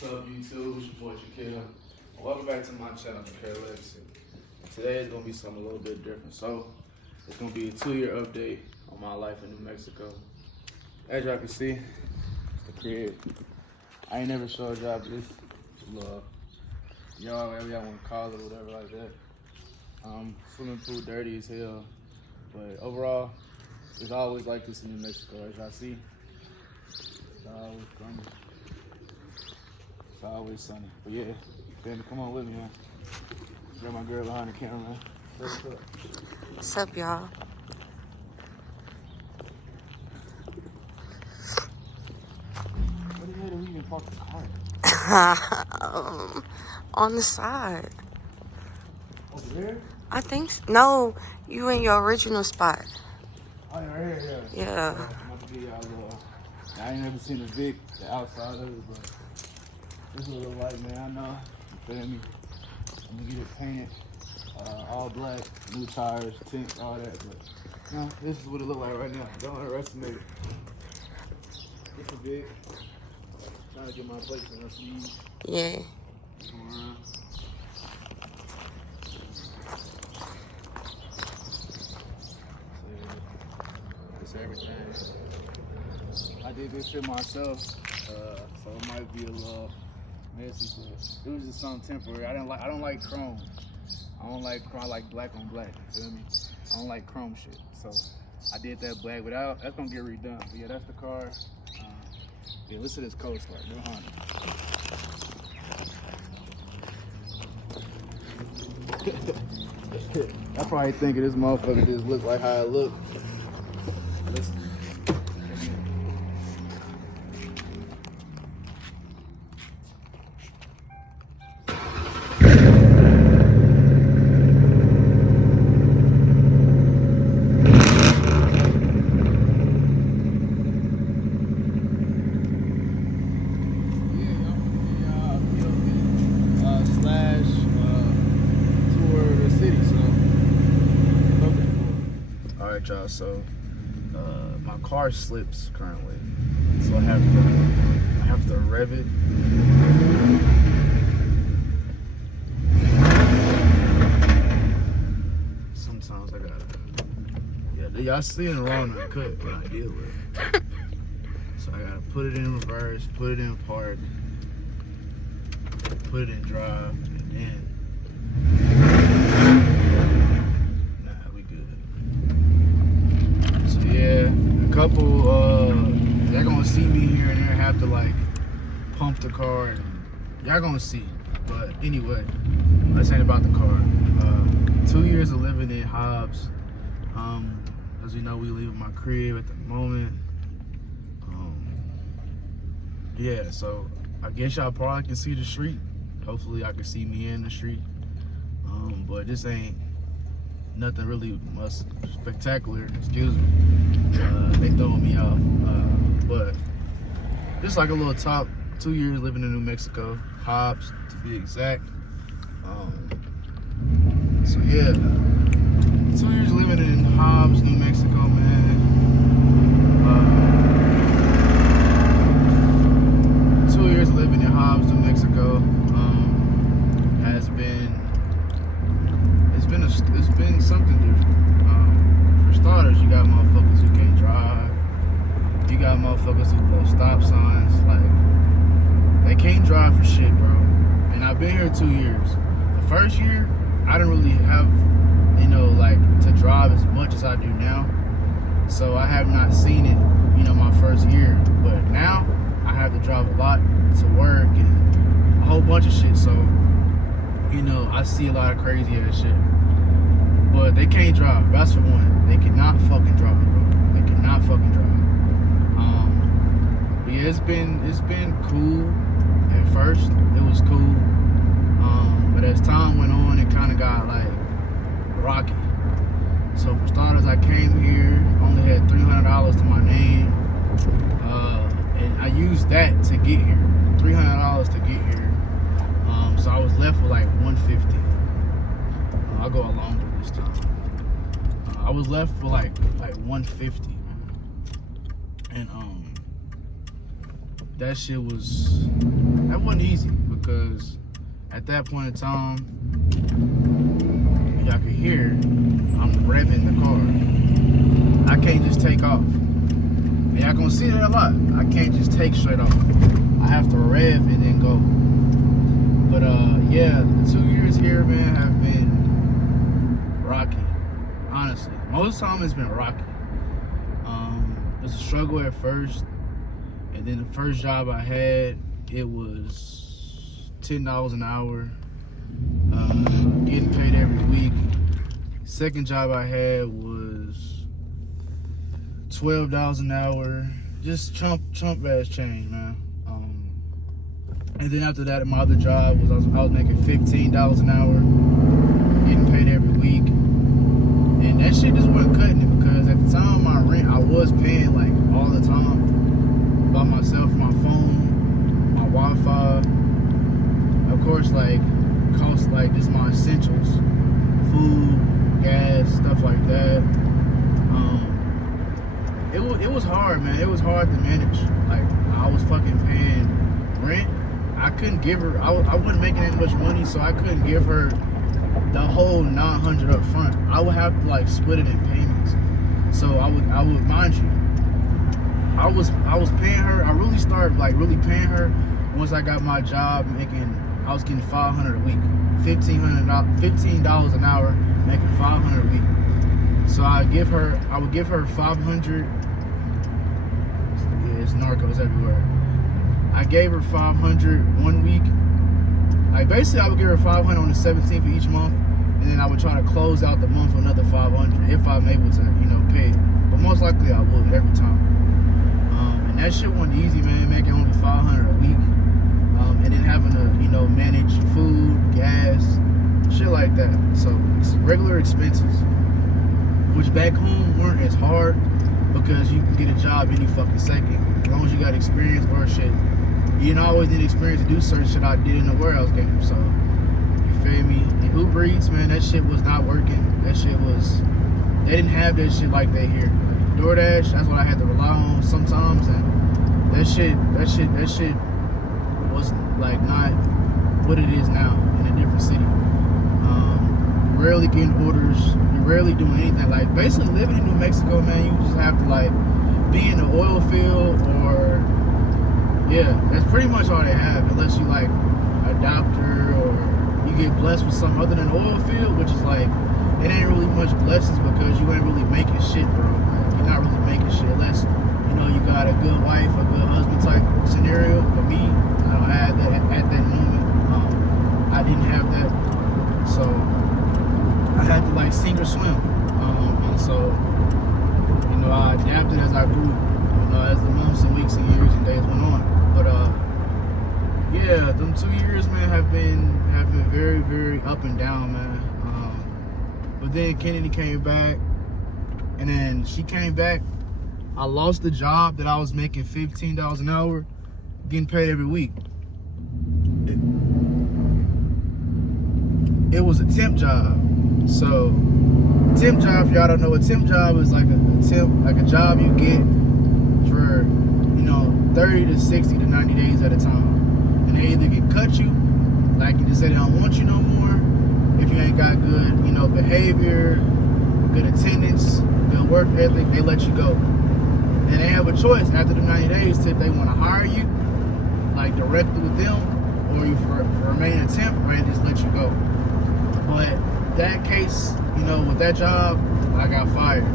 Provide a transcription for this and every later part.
What's up, YouTube? It's your boy Dra'Quel. Welcome back to my channel, Dra'Quel Legacy. Today is gonna be something a little bit different. So it's gonna be a 2-year update on my life in New Mexico. As y'all can see, it's the crib. I ain't never showed y'all this. Love. Y'all, whatever y'all wanna call it, whatever like that. Swimming pool dirty as hell. But overall, it's always like this in New Mexico, as y'all see. It's always sunny. It's always sunny. But yeah, baby, come on with me, man. Got my girl behind the camera, man. What's up? What's up, y'all? Where the hell did we even park the car? On the side. Over there? I think no, you in your original spot. Oh, yeah, right here, yeah. Yeah. Must be y'all, I ain't never seen the Vic, the outside of it, but this is what it look like, man. I know. You feel me? I'm gonna get it painted all black, new tires, tint, all that. But you know, this is what it look like right now. Don't underestimate it. It's a big. Trying to get my place in the sleeves. Yeah. Come around. It's everything. I did this shit myself, so it might be a little messy, but it was just something temporary. I don't like chrome. I don't like chrome. I like black on black. You feel me? I don't like chrome shit. So I did that black without. That's gonna get redone. But yeah, that's the car. Yeah, listen to this coast right. Real Honda. I probably thinking this motherfucker just look like how it look. Listen. Y'all, so my car slips currently, so I have to rev it. Sometimes I gotta, y'all see it wrong in the cut, but I deal with it. So I gotta put it in reverse, put it in park, put it in drive, and then. Couple, they're gonna see me here and there, have to like pump the car, and y'all gonna see. But anyway, this ain't about the car. 2 years of living in Hobbs. As you know, we leave my crib at the moment. Yeah, so I guess y'all probably can see the street. Hopefully, I can see me in the street. But this ain't nothing really much spectacular, excuse me. They throwing me off. But just like a little talk, 2 years living in New Mexico, Hobbs to be exact. So yeah, 2 years living in Hobbs, New Mexico, man. 2 years living in Hobbs, New Mexico, has been. It's been something different. For starters, you got motherfuckers who can't drive. You got motherfuckers who blow stop signs. Like, they can't drive for shit, bro. And I've been here 2 years. The first year, I didn't really have, like, to drive as much as I do now. So I have not seen it, my first year. But now, I have to drive a lot to work and a whole bunch of shit. So, I see a lot of crazy ass shit. But they can't drive. That's for one. They cannot fucking drive, bro. They cannot fucking drive. But yeah, it's been cool. At first, it was cool. But as time went on, it kind of got like rocky. So for starters, I came here, only had $300 to my name, and I used that to get here. $300 to get here. So I was left with like $150. I'll go along with this time. I was left for like $150, man. And that shit was that wasn't easy because at that point in time, y'all could hear I'm revving the car. I can't just take off. And y'all gonna see that a lot. I can't just take straight off. I have to rev and then go. But yeah, the 2 years here, man, have been rocky. Honestly, most of the time it's been rocky. It was a struggle at first, and then the first job I had, it was $10 an hour, getting paid every week. Second job I had was $12 an hour, just chump ass change, man. And then after that, my other job was I was making $15 an hour, getting paid every week, and that shit just wasn't cutting it because at the time my rent I was paying like all the time by myself, my phone, my Wi-Fi, of course, like costs like just my essentials, food, gas, stuff like that. It was hard, man. It was hard to manage. Like I was fucking paying rent. I couldn't give her. I wasn't making that much money, so I couldn't give her the whole $900 up front. I would have to like split it in payments. So I would mind you, I was paying her. I really started like really paying her once I got my job I was getting $500 a week, $15 an hour, making $500 a week. So I would give her $500. Yeah, it's narcos everywhere. I gave her $500 one week. Like basically I would give her $500 on the 17th of each month, and then I would try to close out the month with another $500 if I'm able to, pay. But most likely I would every time. And that shit wasn't easy, man. Making only $500 a week, and then having to, manage food, gas, shit like that. So it's regular expenses, which back home weren't as hard because you can get a job any fucking second as long as you got experience or shit. You don't always need experience to do certain shit I did in the warehouse game. So you feel me? And Uber Eats, man, that shit was not working. They didn't have that shit like they here. DoorDash, that's what I had to rely on sometimes, and that shit was like not what it is now in a different city. You're rarely getting orders, you're rarely doing anything. Like basically living in New Mexico, man, you just have to like be in the oil field or that's pretty much all they have, unless you like a doctor or you get blessed with something other than oil field, which is like it ain't really much blessings because you ain't really making shit, bro. Like, you're not really making shit unless you got a good wife, a good husband type scenario. For me, I don't have that at that moment. I didn't have that, so I had to like sink or swim. And so I adapted as I grew. As the months and weeks and years and days went on. But yeah, them 2 years, man, have been very, very up and down, man. But then Kennedy came back, and then she came back. I lost the job that I was making $15 an hour, getting paid every week. It was a temp job. So, temp job, if y'all don't know, a temp job is like a job you get for 30 to 60 to 90 days at a time, and they either can cut you, like you just say they don't want you no more if you ain't got good behavior, good attendance, good work ethic, they let you go. And they have a choice after the 90 days if they want to hire you like directly with them, or you for remain a temp, or they just let you go. But that case, with that job, I got fired.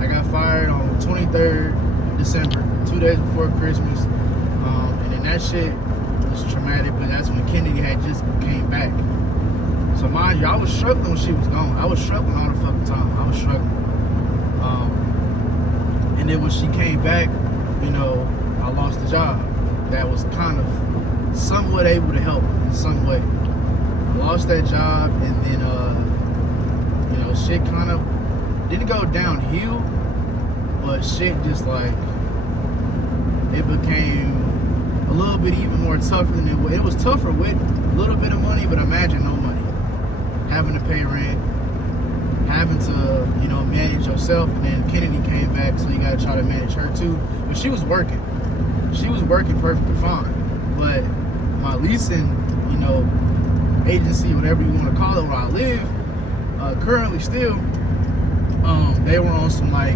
I got fired on the 23rd of December, 2 days before Christmas. And then that shit was traumatic, but that's when Kennedy had just came back. So mind you, I was struggling when she was gone. I was struggling all the fucking time. I was struggling. And then when she came back, I lost the job. That was kind of somewhat able to help in some way. I lost that job, and then shit kind of didn't go downhill, but shit just like it became a little bit even more tougher than it was tougher with a little bit of money, but imagine no money, having to pay rent, having to manage yourself. And then Kennedy came back, so you got to try to manage her too. But she was working perfectly fine, but my leasing, you know, agency, whatever you want to call it, where I live, currently still, they were on some like,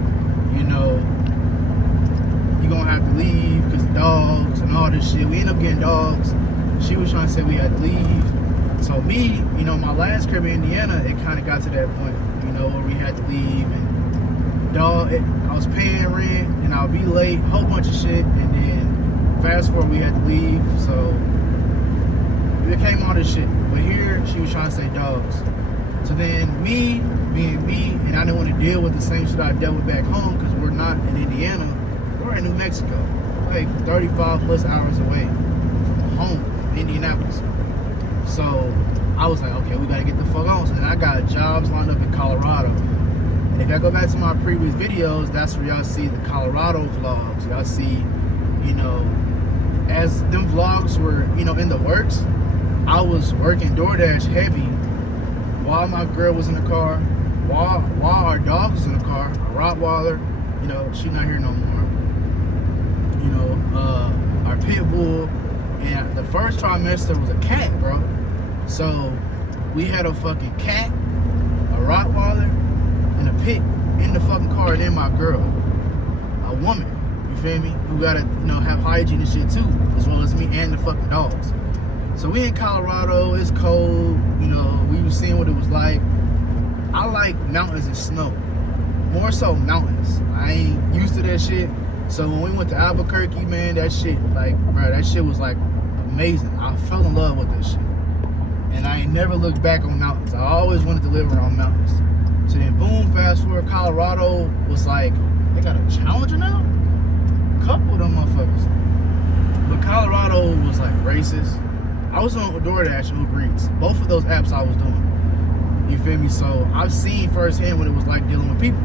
you know, you gonna have to leave because dogs and all this shit. We ended up getting dogs. She was trying to say we had to leave. So me, you know, my last crib in Indiana, it kind of got to that point, you know, where we had to leave, and I was paying rent, and I would be late, a whole bunch of shit, and then fast forward, we had to leave, so it became all this shit. But here, she was trying to say dogs. So then me, being me, and I didn't want to deal with the same shit I dealt with back home, because we're not in Indiana, we're in New Mexico, like 35 plus hours away from home, Indianapolis. So I was like, okay, we gotta get the fuck on. So then I got jobs lined up in Colorado. And if I go back to my previous videos, that's where y'all see the Colorado vlogs. Y'all see, you know, as them vlogs were, you know, in the works, I was working DoorDash heavy while my girl was in the car, while our dog was in the car, a Rottweiler, you know, she not here no more. You know, our pit bull, and the first trimester was a cat, bro. So we had a fucking cat, a Rottweiler, and a pit in the fucking car, and then my girl, a woman, you feel me, who gotta, you know, have hygiene and shit too, as well as me and the fucking dogs. So we in Colorado, it's cold, you know, we was seeing what it was like. I like mountains and snow, more so mountains. I ain't used to that shit. So when we went to Albuquerque, man, that shit, like, bro, that shit was like amazing. I fell in love with that shit. And I ain't never looked back on mountains. I always wanted to live around mountains. So then boom, fast forward, Colorado was like, they got a Challenger now? Couple of them motherfuckers. But Colorado was like racist. I was on DoorDash and Uber Eats. Both of those apps I was doing. You feel me? So I've seen firsthand what it was like dealing with people.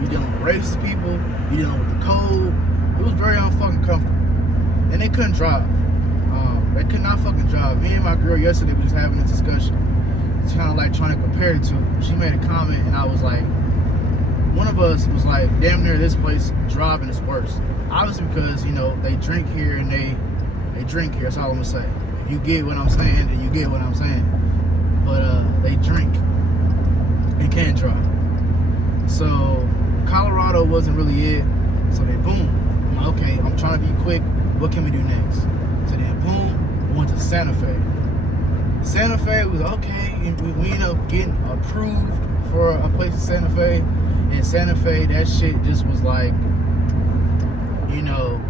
You dealing with racist people, you dealing with the cold. It was very unfucking comfortable. And they couldn't drive. They could not fucking drive. Me and my girl yesterday were just having a discussion. It's kind of like trying to compare the two. She made a comment and I was like, one of us was like, damn near this place driving is worse. Obviously because, you know, they drink here and they drink here. That's all I'm gonna say. If you get what I'm saying, then you get what I'm saying. But they drink and can't drive. So Colorado wasn't really it. So then boom, I'm like, okay, I'm trying to be quick. What can we do next? So then boom, we went to Santa Fe. Santa Fe was okay, and we ended up getting approved for a place in Santa Fe. And Santa Fe, that shit just was like, you know,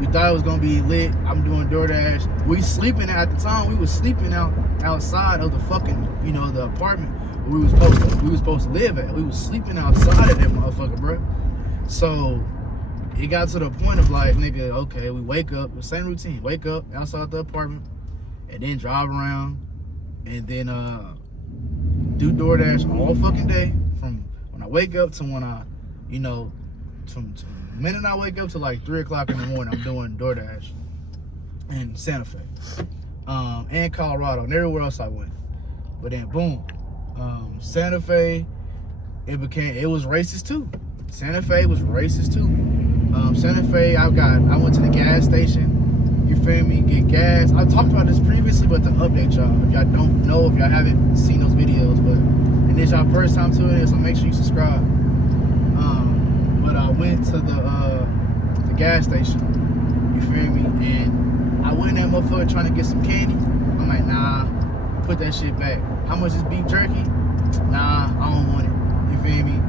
we thought it was gonna be lit. I'm doing DoorDash. We sleeping at the time. We was sleeping outside of the fucking, you know, the apartment where we was supposed to live at. We was sleeping outside of that motherfucker, bro. So it got to the point of like, nigga, okay, we wake up, the same routine. Wake up outside the apartment, and then drive around, and then do DoorDash all fucking day, from when I wake up to when I, you know, from the minute I wake up to like 3 o'clock in the morning, I'm doing DoorDash in Santa Fe, and Colorado, and everywhere else I went. But then boom, Santa Fe, it was racist too. Santa Fe was racist too. Santa Fe, I went to the gas station, you feel me, get gas. I talked about this previously, but to update y'all, if y'all don't know, if y'all haven't seen those videos, but, and it's y'all first time to it, so make sure you subscribe. But I went to the gas station, you feel me, and I went in that motherfucker trying to get some candy. I'm like, nah, put that shit back. How much is beef jerky? Nah, I don't want it, you feel me?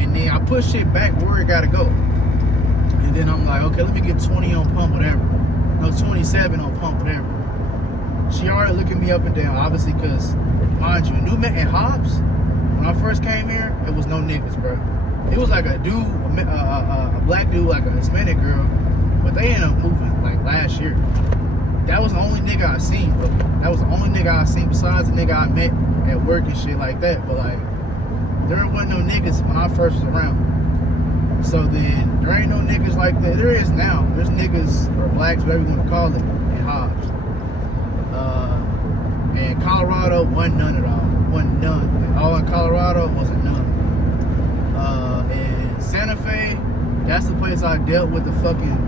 And then I put shit back where it gotta go. And then I'm like, okay, let me get 20 on pump, whatever. No, 27 on pump, whatever. She already looking me up and down, obviously, because, mind you, New Met and Hobbs, when I first came here, it was no niggas, bro. It was like a dude, a black dude, like a Hispanic girl, but they ended up moving, like, last year. That was the only nigga I seen, bro. That was the only nigga I seen besides the nigga I met at work and shit like that. But, like, there wasn't no niggas when I first was around. So then, there ain't no niggas like that. There is now. There's niggas, or blacks, whatever you want to call it, in Hobbs. And Colorado wasn't none at all. Wasn't none. All in Colorado wasn't none. And Santa Fe, that's the place I dealt with the fucking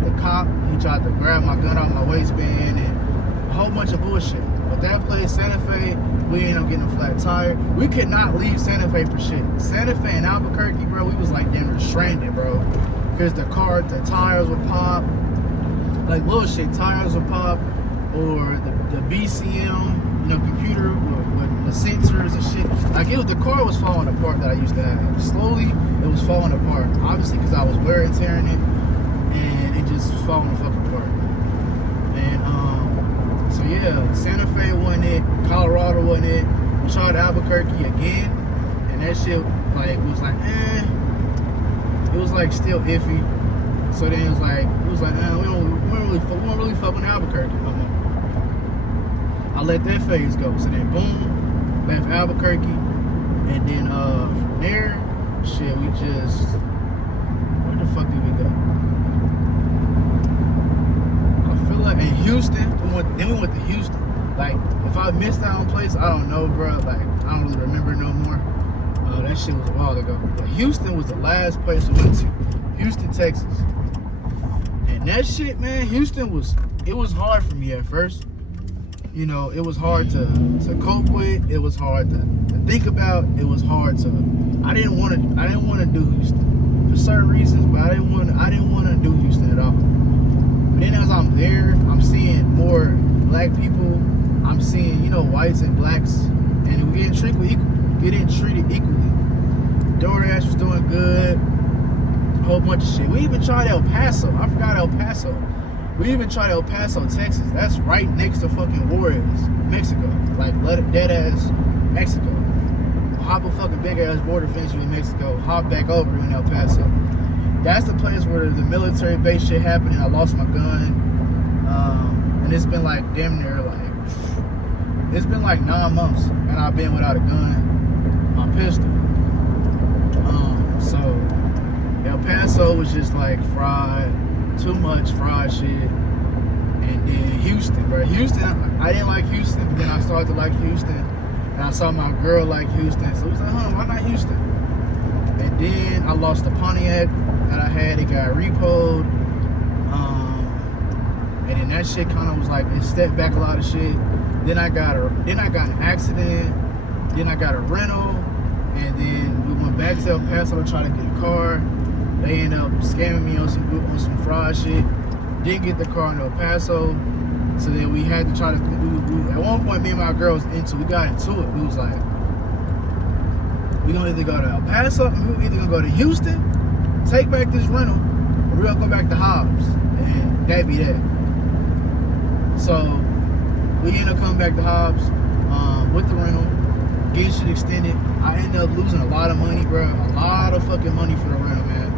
the cop, he tried to grab my gun out my waistband and a whole bunch of bullshit. But that place, Santa Fe, we ended up getting a flat tire. We could not leave Santa Fe for shit. Santa Fe and Albuquerque, bro, we was like damn stranded, bro. Because the tires would pop. Like little shit, tires would pop. Or the BCM, computer with the sensors and shit. Like the car was falling apart that I used to have. Slowly, it was falling apart. Obviously, because I was wear and tearing it. And it just falling the fuck apart. And so yeah, Santa Fe wasn't it, Colorado wasn't it. We tried Albuquerque again, and that shit was like it was like still iffy. So then it was like we don't really fuck with Albuquerque no more. I let that phase go. So then boom, left Albuquerque, and then from there, shit, we just where the fuck did we go? Like in Houston, we went to Houston. Like, if I missed out on place, I don't know, bro. Like, I don't really remember no more. That shit was a while ago. But Houston was the last place we went to. Houston, Texas. And that shit, man, it was hard for me at first. It was hard to cope with. It was hard to think about. It was hard to. I didn't want to do Houston for certain reasons, but I didn't want to do Houston at all. Then as I'm there, I'm seeing more black people. I'm seeing, whites and blacks, and we're getting treated equally. DoorDash was doing good. A whole bunch of shit. We even tried El Paso. I forgot El Paso. We even tried El Paso, Texas. That's right next to fucking Juarez, Mexico. Like, dead ass Mexico. Hop a fucking big ass border fence in Mexico. Hop back over in El Paso. That's the place where the military base shit happened, and I lost my gun. And it's been like damn near it's been like 9 months, and I've been without a gun, my pistol. So El Paso was just like too much fried shit. And then Houston, bro. Houston, I didn't like Houston, but then I started to like Houston, and I saw my girl like Houston, so it was like, why not Houston? And then I lost the Pontiac that I had. It got repoed, and then that shit kind of was like, it stepped back a lot of shit. Then I got an accident. Then I got a rental, and then we went back to El Paso to try to get a car. They ended up scamming me on some fraud shit. Didn't get the car in El Paso, so then we had to try to. At one point, me and my girl we got into it. We was like, we're gonna either go to El Paso, we're either gonna go to Houston, take back this rental, or we're gonna go back to Hobbs, and that'd be that. So we ended up coming back to Hobbs with the rental, getting shit extended. I ended up losing a lot of money, bro. A lot of fucking money for the rental, man.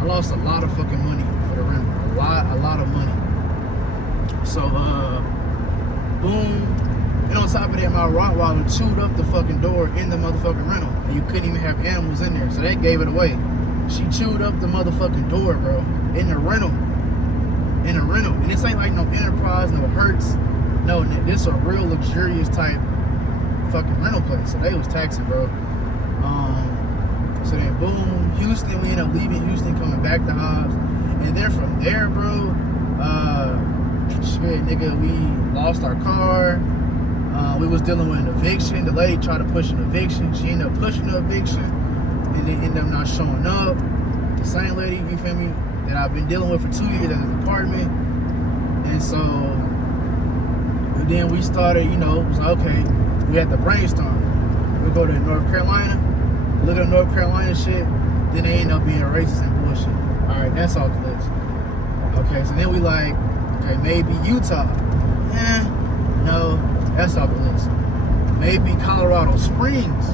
I lost a lot of fucking money for the rental. A lot of money. So boom. And on top of that, my Rottweiler chewed up the fucking door in the motherfucking rental. And you couldn't even have animals in there. So they gave it away. She chewed up the motherfucking door, bro. In the rental. And this ain't like no Enterprise, no Hertz. No, this a real luxurious type fucking rental place. So they was taxing, bro. So then boom, Houston, we ended up leaving Houston, coming back to Hobbs. And then from there, bro, shit, nigga, we lost our car. We was dealing with an eviction. The lady tried to push an eviction. She ended up pushing the eviction, and then ended up not showing up. The same lady, you feel me, that I've been dealing with for 2 years at this apartment. And so, and then we started, it was like, okay, we had to brainstorm. We go to North Carolina, look at North Carolina shit, then they end up being racist and bullshit. All right, that's off the list. Okay, so then we like, okay, maybe Utah. No, that's off the list. Maybe Colorado Springs.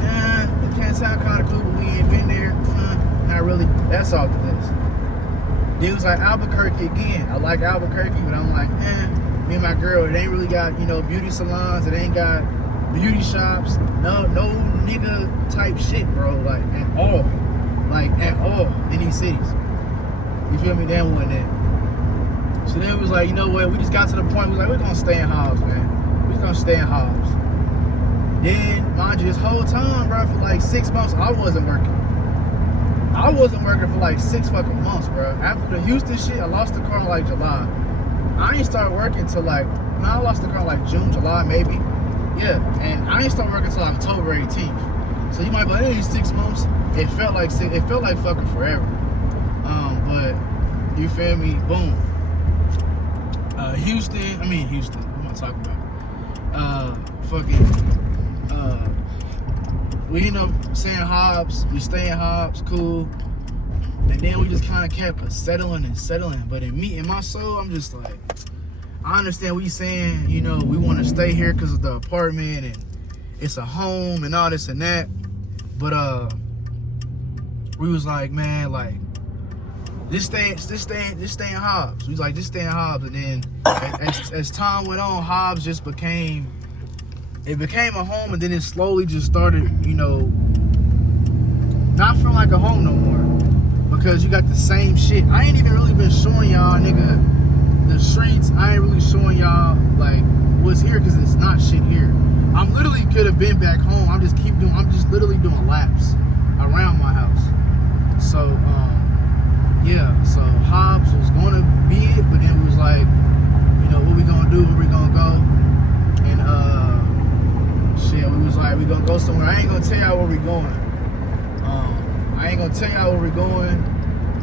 It can't sound kind of cool, but we ain't been there. Not really. That's off the list. Then it was like Albuquerque again. I like Albuquerque, but I'm like, me and my girl, it ain't really got, beauty salons. It ain't got beauty shops. No nigga type shit, bro. Like, at all. Like, at all in these cities. You feel me? Damn wasn't that. So then it was like, you know what? We just got to the point, we was like, we're gonna stay in Hobbs, man. We're just gonna stay in Hobbs. Then, mind you, this whole time, bro, for like 6 months, I wasn't working. I wasn't working for like 6 fucking months, bro. After the Houston shit, I lost the car in like July. I ain't start working till like, I lost the car in like June, July, maybe. Yeah, and I ain't start working till October 18th. So you might be like, hey, 6 months. It felt like fucking forever. But you feel me? Boom. Houston. What am I talking about? We end up saying Hobbs. We stay in Hobbs, cool. And then we just kind of kept settling. But in my soul, I'm just like, I understand what you're saying. You know, we want to stay here because of the apartment and it's a home and all this and that. But we was like, man, like, just stay in Hobbs. We was like, just stay in Hobbs. And then as time went on, Hobbs just became a home, and then it slowly just started, you know, not feeling like a home no more. Because you got the same shit. I ain't even really been showing y'all, nigga, the streets. I ain't really showing y'all, like, what's here, because it's not shit here. I'm literally could have been back home. I'm just literally doing laps around my house. So, yeah, so Hobbs was going to be it, but then it was like, you know, what we going to do, where we going to go? And, shit, we was like, we going to go somewhere. I ain't going to tell y'all where we going.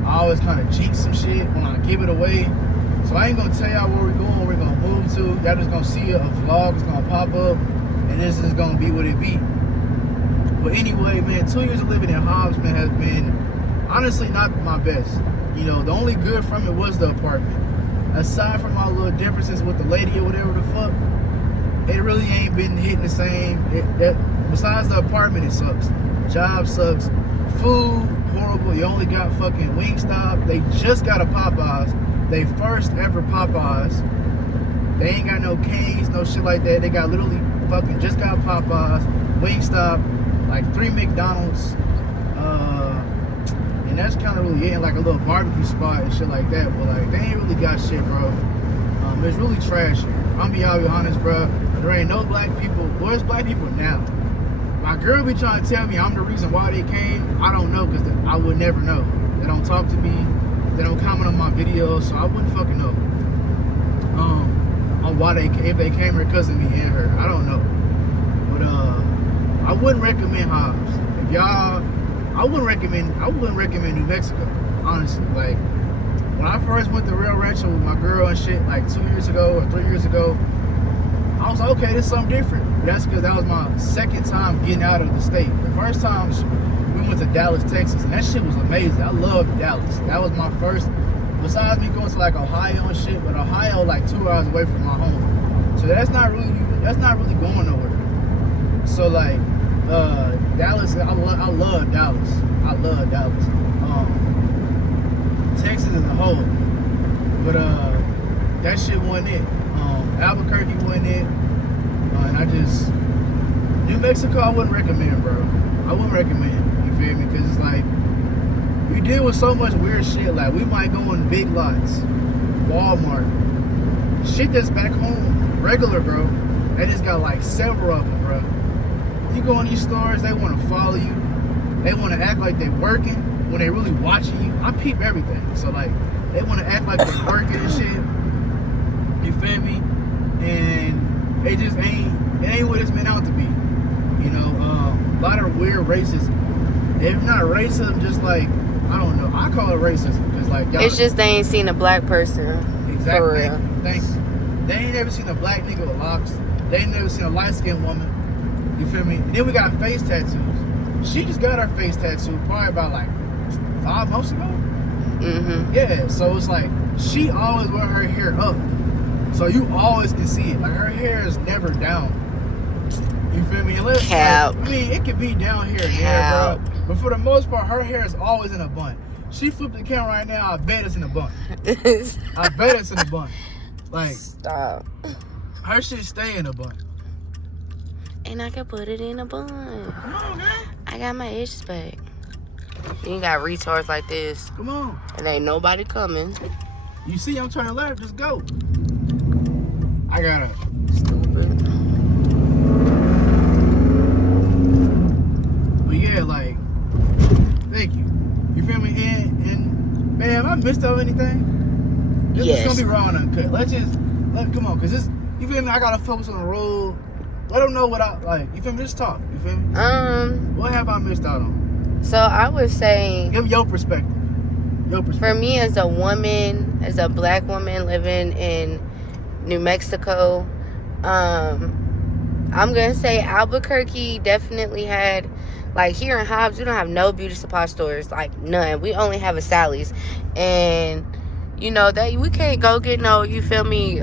I always kind of jinx some shit when I give it away. So I ain't going to tell y'all where we going, where we going to move to. Y'all just going to see a vlog. It's going to pop up, and this is going to be what it be. But anyway, man, 2 years of living in Hobbs, man, has been honestly not my best. You know, the only good from it was the apartment. Aside from my little differences with the lady or whatever the fuck, it really ain't been hitting the same. Besides the apartment, it sucks. Job sucks. Food, horrible. You only got fucking Wingstop. They just got a Popeyes. They first ever Popeyes. They ain't got no Cane's, no shit like that. They got literally fucking just got Popeyes, Wingstop, like 3 McDonald's, and that's kind of really it, like a little barbecue spot and shit like that. But like, they ain't really got shit, bro. It's really trash here. I'm gonna be all honest, bro. There ain't no black people. Where's black people now? My girl be trying to tell me I'm the reason why they came. I don't know, because I would never know. They don't talk to me. They don't comment on my videos, so I wouldn't fucking know. On why if they came here because of me and her. I don't know. But I wouldn't recommend Hobbs. If y'all, I wouldn't recommend New Mexico, honestly. Like, when I first went to Real Rancho with my girl and shit, like 2 years ago or 3 years ago, I was like, okay, this is something different. That's because that was my second time getting out of the state. The first time we went to Dallas, Texas, and that shit was amazing. I loved Dallas. That was my first, besides me going to like Ohio and shit, but Ohio like 2 hours away from my home. So that's not really going nowhere. So like, Dallas, I love Dallas. I love Dallas. Texas as a whole. But that shit wasn't it. Albuquerque wasn't it. And New Mexico I wouldn't recommend, bro. I wouldn't recommend. You feel me? Because it's like, we deal with so much weird shit. Like, we might go in big lots, Walmart, shit that's back home, regular, bro. They just got like several of them, bro. You go in these stores, they want to follow you. They want to act like they're working when they really watching you. I peep everything. So like, they want to act like they're working and shit. You feel me? And it just ain't what it's meant out to be. You know, a lot of weird racism. If not racism, just like, I don't know. I call it racism because like, y'all, It's just they ain't seen a black person. exactly. For real. Thank you. They ain't never seen a black nigga with locks. They ain't never seen a light-skinned woman. You feel me? And then we got face tattoos. She just got her face tattooed probably about like 5 months ago. Mm-hmm. Yeah, so it's like, she always wear her hair up. So you always can see it. Like, her hair is never down. You feel me? Unless, Cap. like, I mean, it could be down here and there, bro. But for the most part, her hair is always in a bun. She flipped the camera right now, I bet it's in a bun. I bet it's in a bun. Like, Stop. her shit stay in a bun. And I can put it in a bun. Come on, man. I got my edges back. You ain't got retards like this. Come on. And ain't nobody coming. You see I'm turning left, just go. I got it. Stupid. But yeah, like, thank you. You feel me? And man, have I missed out anything? It's Yes. gonna be raw and uncut. Come on, cause you feel me? I gotta focus on the road. Let them know what I like. You feel me? Just talk. You feel me? What have I missed out on? So I would say, Give your perspective. for me as a woman, as a black woman living in New Mexico, I'm gonna say Albuquerque definitely had, like, here in Hobbs, we don't have no beauty supply stores, like none. We only have a Sally's, and you know that we can't go get no, you feel me,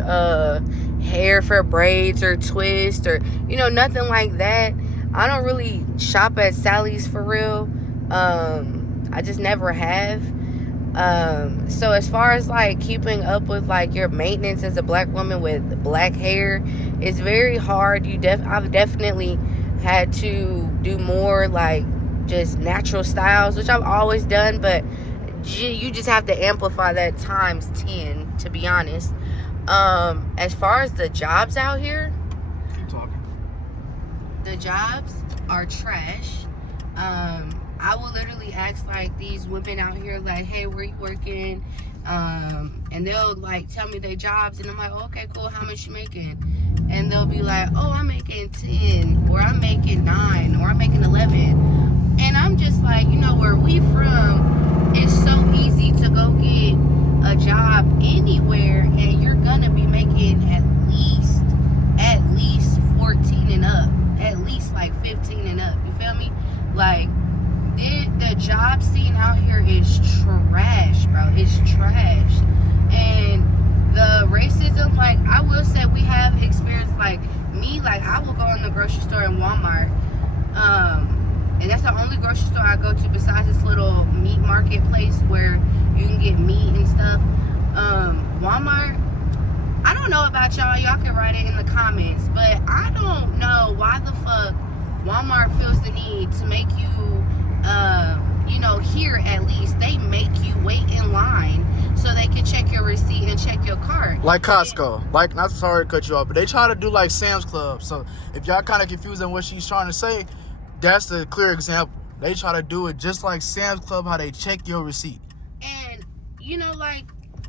hair for braids or twist or nothing like that. I don't really shop at Sally's for real. I just never have. So as far as like keeping up with like your maintenance as a black woman with black hair, it's very hard. I've definitely had to do more like just natural styles, which I've always done, but you just have to amplify that times 10, to be honest. As far as the jobs out here, Keep talking. the jobs are trash. I will literally ask like these women out here, like, hey, where you working? And they'll like tell me their jobs, and I'm like, oh, okay, cool, how much you making? And they'll be like, oh, I'm making 10, or I'm making 9, or I'm making 11. And I'm just like, where we from, it's so easy to go get a job anywhere, and you're gonna be making at least 14 and up, at least like 15 and up. You feel me? Like, the job scene out here is trash, bro. It's trash. And the racism, like, I will say we have experienced, like, me, like, I will go in the grocery store in Walmart, and that's the only grocery store I go to besides this little meat market place where you can get meat and stuff. Walmart, I don't know about y'all can write it in the comments, but I don't know why the fuck Walmart feels the need to make you, here at least, they make you wait in line so they can check your receipt and check your cart. Like Costco. Like, not sorry to cut you off, but they try to do like Sam's Club. So if y'all kind of confused on what she's trying to say, that's the clear example. They try to do it just like Sam's Club, how they check your receipt. And, like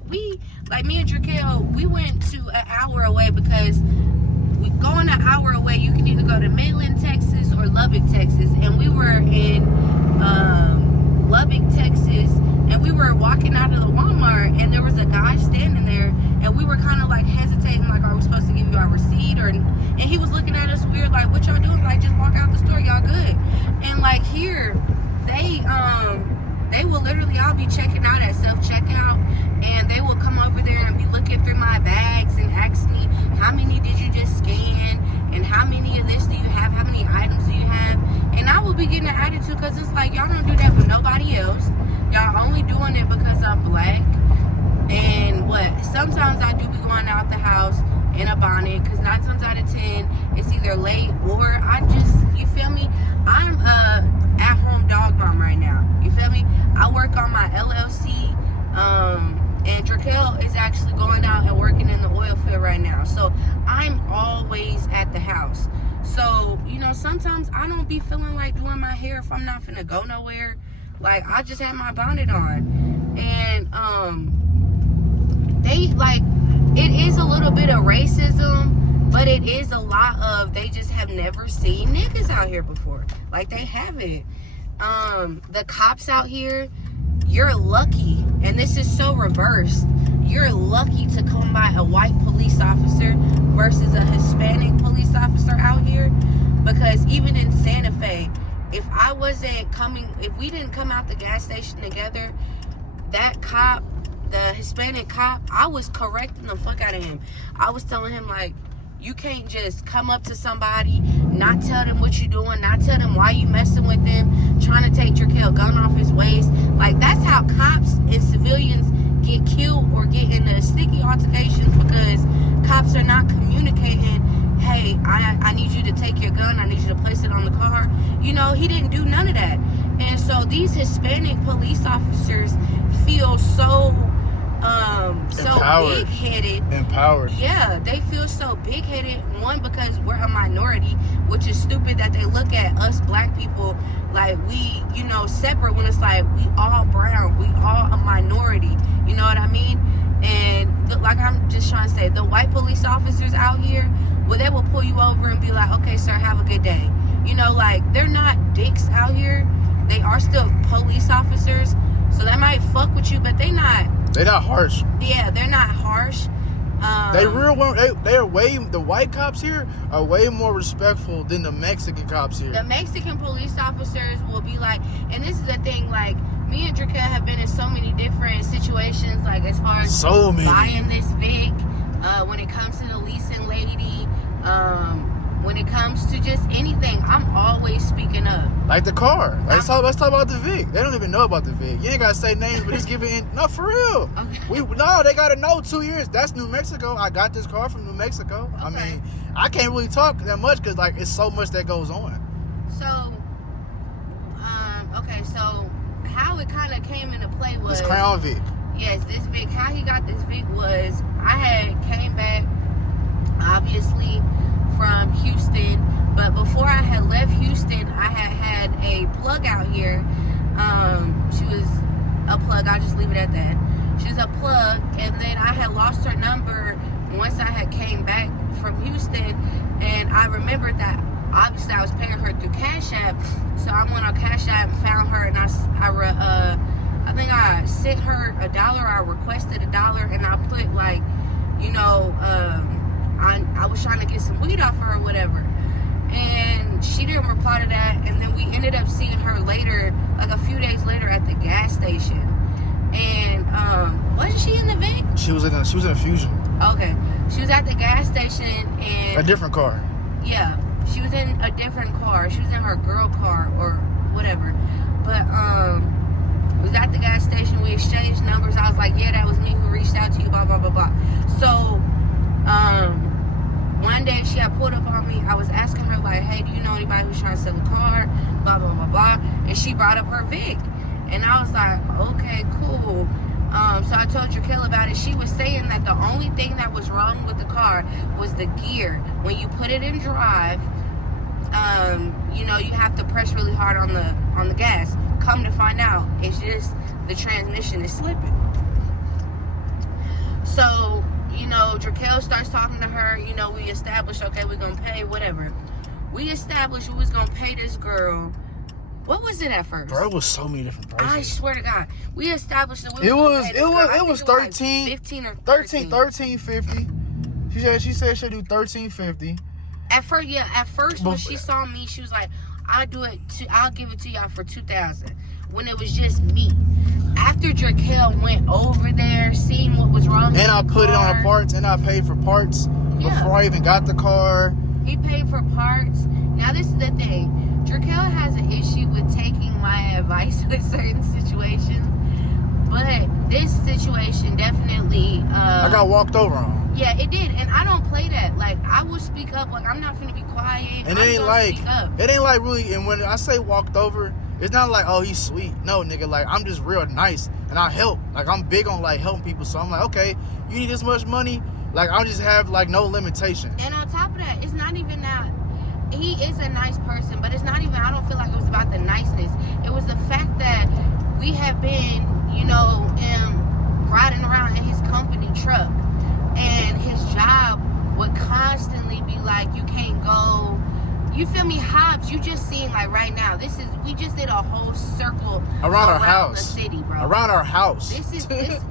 me and Dra'Quel, we went to an hour away because going an hour away, you can either go to Midland, Texas or Lubbock, Texas. And we were in Lubbock, Texas, and we were walking out of the Walmart, and there was a guy standing there, and we were kind of like hesitating, like, are we supposed to give you our receipt? And he was looking at us weird, like, what y'all doing? Like, just walk out the store, y'all good. And like here, they will literally, I'll be checking out at self-checkout, and they will come over there and be looking through my bags and ask me, how many did you just scan? And how many of this do you have? How many items do you have? And I will be getting an attitude because it's like, y'all don't do that with nobody else. Y'all only doing it because I'm black. And sometimes I do be going out the house in a bonnet because 9 times out of 10, it's either late or you feel me? I'm a at-home dog mom right now. You feel me? I work on my LLC, and Dra'Quel is actually going out and working in the oil field right now. So I'm always at the house. So, sometimes I don't be feeling like doing my hair if I'm not finna go nowhere. Like, I just have my bonnet on. And, it is a little bit of racism, but it is a lot of, they just have never seen niggas out here before. Like, they haven't. The cops out here, you're lucky, and this is so reversed. You're lucky to come by a white police officer versus a Hispanic police officer out here, because even in Santa Fe, if we didn't come out the gas station together, that cop, the Hispanic cop, I was correcting the fuck out of him. I was telling him, like, you can't just come up to somebody, not tell them what you're doing, not tell them why you messing with them, trying to take Dra'Quel gun off his waist. Like, that's how cops and civilians get killed or get into sticky altercations, because cops are not communicating, hey, I need you to take your gun, I need you to place it on the car. He didn't do none of that. And so these Hispanic police officers feel so big-headed. Empowered. Yeah, they feel so big-headed. One, because we're a minority, which is stupid that they look at us black people like we, you know, separate, when it's like we all brown, we all a minority. You know what I mean? And like I'm just trying to say, the white police officers out here, well, they will pull you over and be like, okay, sir, have a good day. You know, like, they're not dicks out here. They are still police officers. So they might fuck with you, but they're not harsh. Yeah, they're not harsh. The white cops here are way more respectful than the Mexican cops here. The Mexican police officers will be like, and this is the thing, like, me and Dra'Quel have been in so many different situations, like, as far as buying this Vic, when it comes to the leasing lady, when it comes to just anything, I'm always speaking up. Like the car. Let's talk about the Vic. They don't even know about the Vic. You ain't gotta say names, but just give it in. No, for real. Okay. They gotta know 2 years. That's New Mexico. I got this car from New Mexico. Okay. I mean, I can't really talk that much because, like, it's so much that goes on. So, okay, so how it kind of came into play was... This Crown Vic. Yes, this Vic. How he got this Vic was, I had came back, obviously, from Houston, but before I had left Houston, I had a plug out here. She was a plug, I'll just leave it at that. She was a plug, and then I had lost her number once I had came back from Houston, and I remembered that obviously I was paying her through Cash App, so I went on Cash App and found her, and I think I sent her $1, I requested $1, and I put, like, you know, I was trying to get some weed off her or whatever, and she didn't reply to that. And then we ended up seeing her later, like a few days later, at the gas station. And wasn't she in the Vic? She was in a Fusion. Okay, she was at the gas station, and a different car. Yeah, she was in a different car. She was in her girl car or whatever. But we was at the gas station. We exchanged numbers. I was like, yeah, that was me who reached out to you. Blah blah blah blah. So. One day she had pulled up on me. I was asking her, like, hey, do you know anybody who's trying to sell a car? Blah, blah, blah, blah. And she brought up her Vic. And I was like, okay, cool. So I told Dra'Quel about it. She was saying that the only thing that was wrong with the car was the gear. When you put it in drive, you know, you have to press really hard on the gas. Come to find out, it's just the transmission is slipping. So, you know, Dra'Quel starts talking to her. You know, we established, okay, we're going to pay, whatever. We established we was going to pay this girl. What was it at first? Bro, it was so many different prices. I swear to God. We established that it was 13. Like 15 or 13.50. She said she'd do 13.50. At first when she saw me, she was like, I'll give it to y'all for $2,000. When it was just me. After Dra'Quel went over there, seeing what was wrong with the car. And I put it on the parts, and I paid for parts before I even got the car. He paid for parts. Now, this is the thing. Dra'Quel has an issue with taking my advice with certain situations. But this situation definitely... I got walked over on. Yeah, it did. And I don't play that. Like, I will speak up. Like, I'm not finna be quiet. And it ain't like really... And when I say walked over... It's not like, oh, he's sweet. No, nigga, like, I'm just real nice. And I help. Like, I'm big on, like, helping people. So I'm like, okay, you need this much money? Like, I'll just have, like, no limitation. And on top of that, it's not even that. He is a nice person, but it's not even, I don't feel like it was about the niceness. It was the fact that we have been, you know, riding around in his company truck. And his job would constantly be like, you can't go... You feel me, Hobbs? You just seen, like, right now. We just did a whole circle around our house, the city, bro. Around our house. This is it.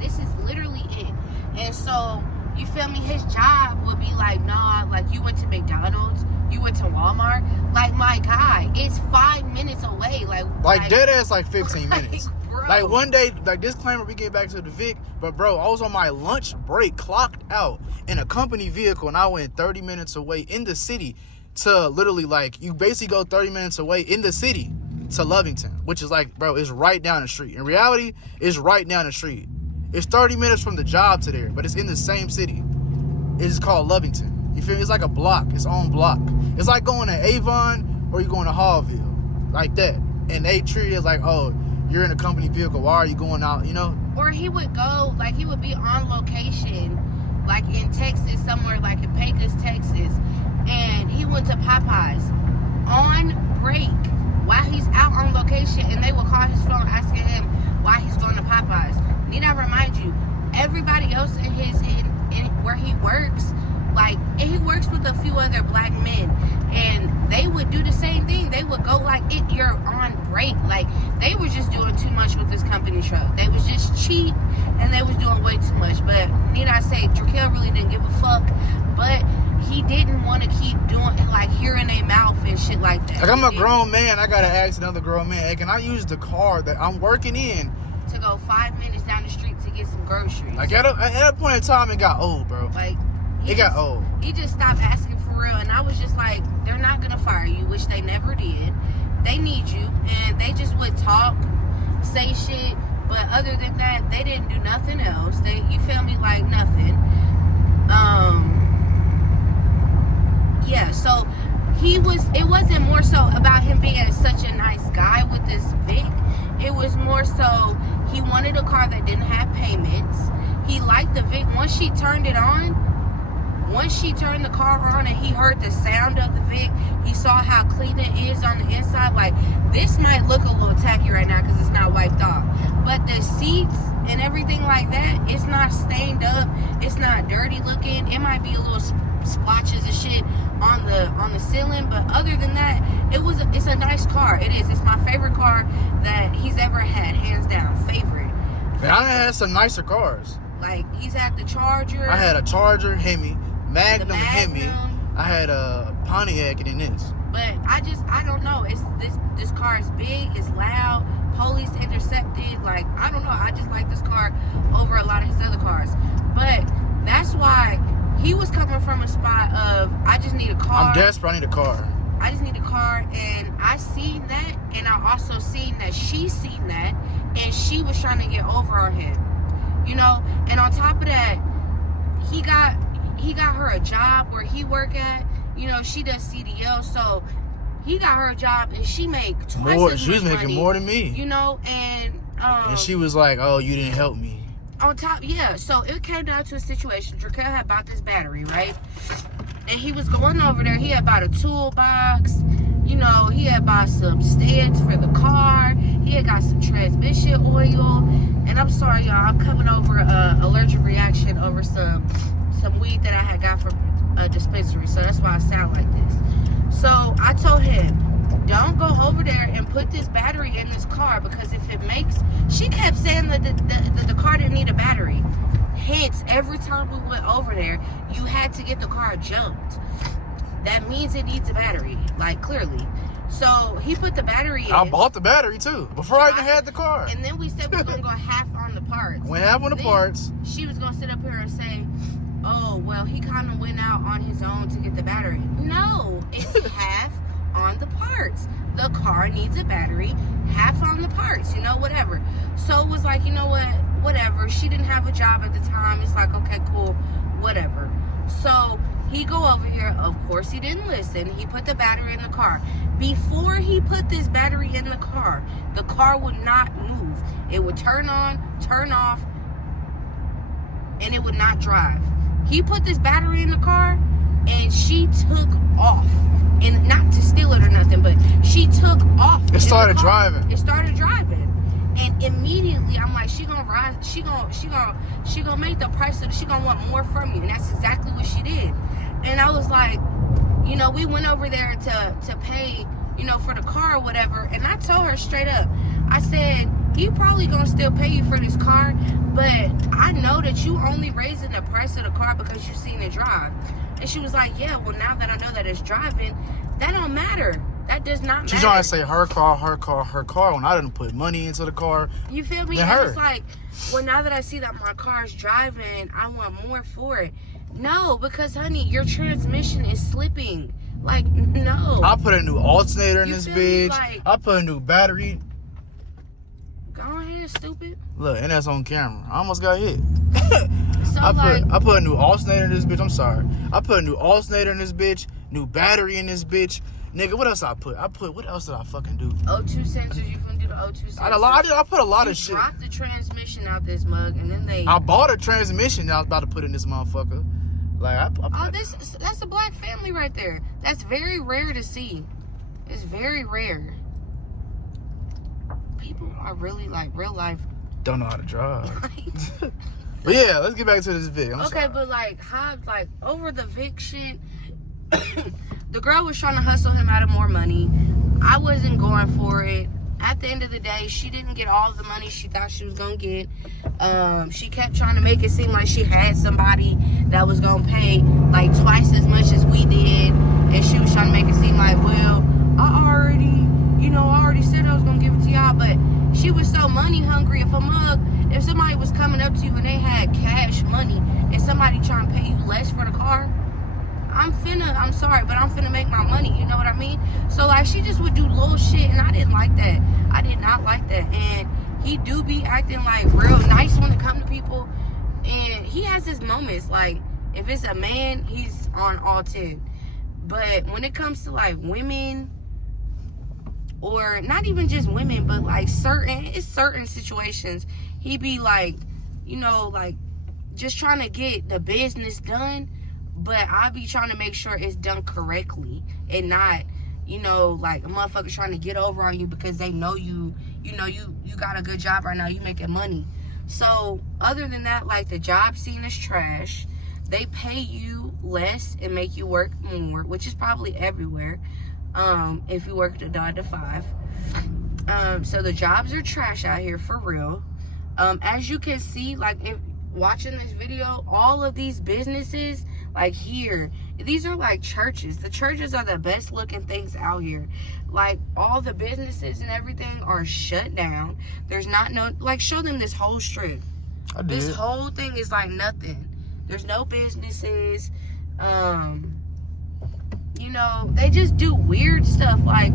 This is literally it. And so, you feel me? His job would be like, nah, like, you went to McDonald's, you went to Walmart. Like, my guy, it's 5 minutes away. Like dead ass, like 15 minutes. Bro. Like, one day, like, disclaimer, we get back to the Vic, but bro, I was on my lunch break, clocked out in a company vehicle, and I went 30 minutes away in the city to literally, like, you basically go 30 minutes away in the city to Lovington, which is like, bro, it's right down the street. In reality, it's right down the street. It's 30 minutes from the job to there, but it's in the same city. It's called Lovington. You feel me? It's like a block, its own block. It's like going to Avon or you going to Hallville, like that. And they treat it as like, oh, you're in a company vehicle. Why are you going out? You know? Or he would go, like, he would be on location, like in Texas, somewhere like in Pecos, Texas, and he went to Popeyes on break while he's out on location, and they would call his phone asking him why he's going to Popeyes. Need I remind you, everybody else in where he works, like, and he works with a few other black men, and they would do the same thing. They would go like, you're on break. Like, they were just doing too much with this company truck. They was just cheap, and they was doing way too much. But need I say, Dra'Quel really didn't give a fuck, but he didn't want to keep doing, like, hearing their mouth and shit like that. Like, I'm a grown man. I gotta ask another grown man, hey, can I use the car that I'm working in to go 5 minutes down the street to get some groceries? Like, at a point in time, it got old, bro. Like, it got old. He just stopped asking for real, and I was just like, they're not gonna fire you, which they never did. They need you, and they just would talk, say shit, but other than that, they didn't do nothing else. You feel me? Like, nothing. Yeah, so it wasn't more so about him being such a nice guy with this Vic. It was more so he wanted a car that didn't have payments. He liked the Vic. Once she turned the car on and he heard the sound of the Vic, he saw how clean it is on the inside. Like, this might look a little tacky right now because it's not wiped off, but the seats and everything like that, it's not stained up, it's not dirty looking. It might be a little splotches of shit on the ceiling, but other than that, it's a nice car. It is. It's my favorite car that he's ever had, hands down. Favorite. Man, I had some nicer cars. Like, he's had the Charger. I had a Charger Hemi, Magnum Hemi. I had a Pontiac and then this. But I don't know. It's this car is big, it's loud, police intercepted. Like, I don't know. I just like this car over a lot of his other cars. But that's why he was coming from a spot of, I just need a car. I'm desperate. I need a car. I just need a car, and I seen that, and I also seen that she seen that, and she was trying to get over on him, you know. And on top of that, he got her a job where he work at, you know. She does CDL, so he got her a job, and she make twice more. as She was much making money, more than me, you know. And she was like, "Oh, you didn't help me." On top, yeah. So it came down to a situation. Dra'Quel had bought this battery, right? And he was going over there. He had bought a toolbox. You know, he had bought some stands for the car. He had got some transmission oil. And I'm sorry, y'all. I'm coming over allergic reaction over some weed that I had got from a dispensary. So that's why I sound like this. So I told him, don't go over there and put this battery in this car, because if it makes... She kept saying that the car didn't need a battery. Hence, every time we went over there, you had to get the car jumped. That means it needs a battery, like, clearly. So he put the battery in. I bought the battery too before I even had the car. And then we said we were gonna go half on the parts. Went half on the parts. She was gonna sit up here and say, "Oh, well, he kind of went out on his own to get the battery." No, it's half on the parts. The car needs a battery, half on the parts, you know, whatever. So it was like, you know what, whatever. She didn't have a job at the time. It's like, okay, cool, whatever. So he go over here. Of course, he didn't listen. He put the battery in the car. Before he put this battery in the car would not move. It would turn on, turn off, and it would not drive. He put this battery in the car, and she took off. And not to steal it or nothing, but she took off. It started driving. It started driving. And immediately I'm like, she gonna rise, she gonna make the price of it, she gonna want more from you. And that's exactly what she did. And I was like, you know, we went over there to pay, you know, for the car or whatever. And I told her straight up, I said, he probably gonna still pay you for this car, but I know that you only raising the price of the car because you seen it drive. And she was like, yeah, well, now that I know that it's driving, that don't matter. That does not matter. She's trying to say her car, when I didn't put money into the car. You feel me? And it's like, well, now that I see that my car's driving, I want more for it. No, because, honey, your transmission is slipping. Like, no. I put a new alternator in this bitch. Like, I put a new battery. Go ahead, stupid. Look, and that's on camera. I almost got hit. So, I put a new alternator in this bitch. I'm sorry. I put a new alternator in this bitch. New battery in this bitch. Nigga, what else I put? What else did I fucking do? O2 sensors, you finna do the the O2 sensor. I put a lot of shit. Dropped the transmission out this mug, and then they. I bought a transmission I was about to put in this motherfucker. Like That's a black family right there. That's very rare to see. It's very rare. People are really like real life. Don't know how to drive. But yeah, let's get back to this Vic. I'm sorry. But like over the Vic shit, the girl was trying to hustle him out of more money. I wasn't going for it. At the end of the day, she didn't get all the money she thought she was gonna get. She kept trying to make it seem like she had somebody that was gonna pay like twice as much as we did, and she was trying to make it seem like, well, I already said I was gonna give it to y'all, but she was so money hungry. If somebody was coming up to you and they had cash money and somebody trying to pay you less for the car, I'm sorry, but I'm finna make my money, you know what I mean? So like she just would do little shit, and I didn't like that. I did not like that. And he do be acting like real nice when it come to people, and he has his moments. Like if it's a man, he's on all 10. But when it comes to like women, or not even just women, but like certain situations, he be like, like just trying to get the business done. But I be trying to make sure it's done correctly, and not, like a motherfucker trying to get over on you because they know you got a good job right now, you making money. So other than that, like the job scene is trash. They pay you less and make you work more, which is probably everywhere. If you work at a 9 to 5. So the jobs are trash out here for real. As you can see, like if watching this video, all of these businesses, like here, these are like churches. The churches are the best looking things out here. Like all the businesses and everything are shut down. There's show them this whole strip. I did. This whole thing is like nothing. There's no businesses. They just do weird stuff. Like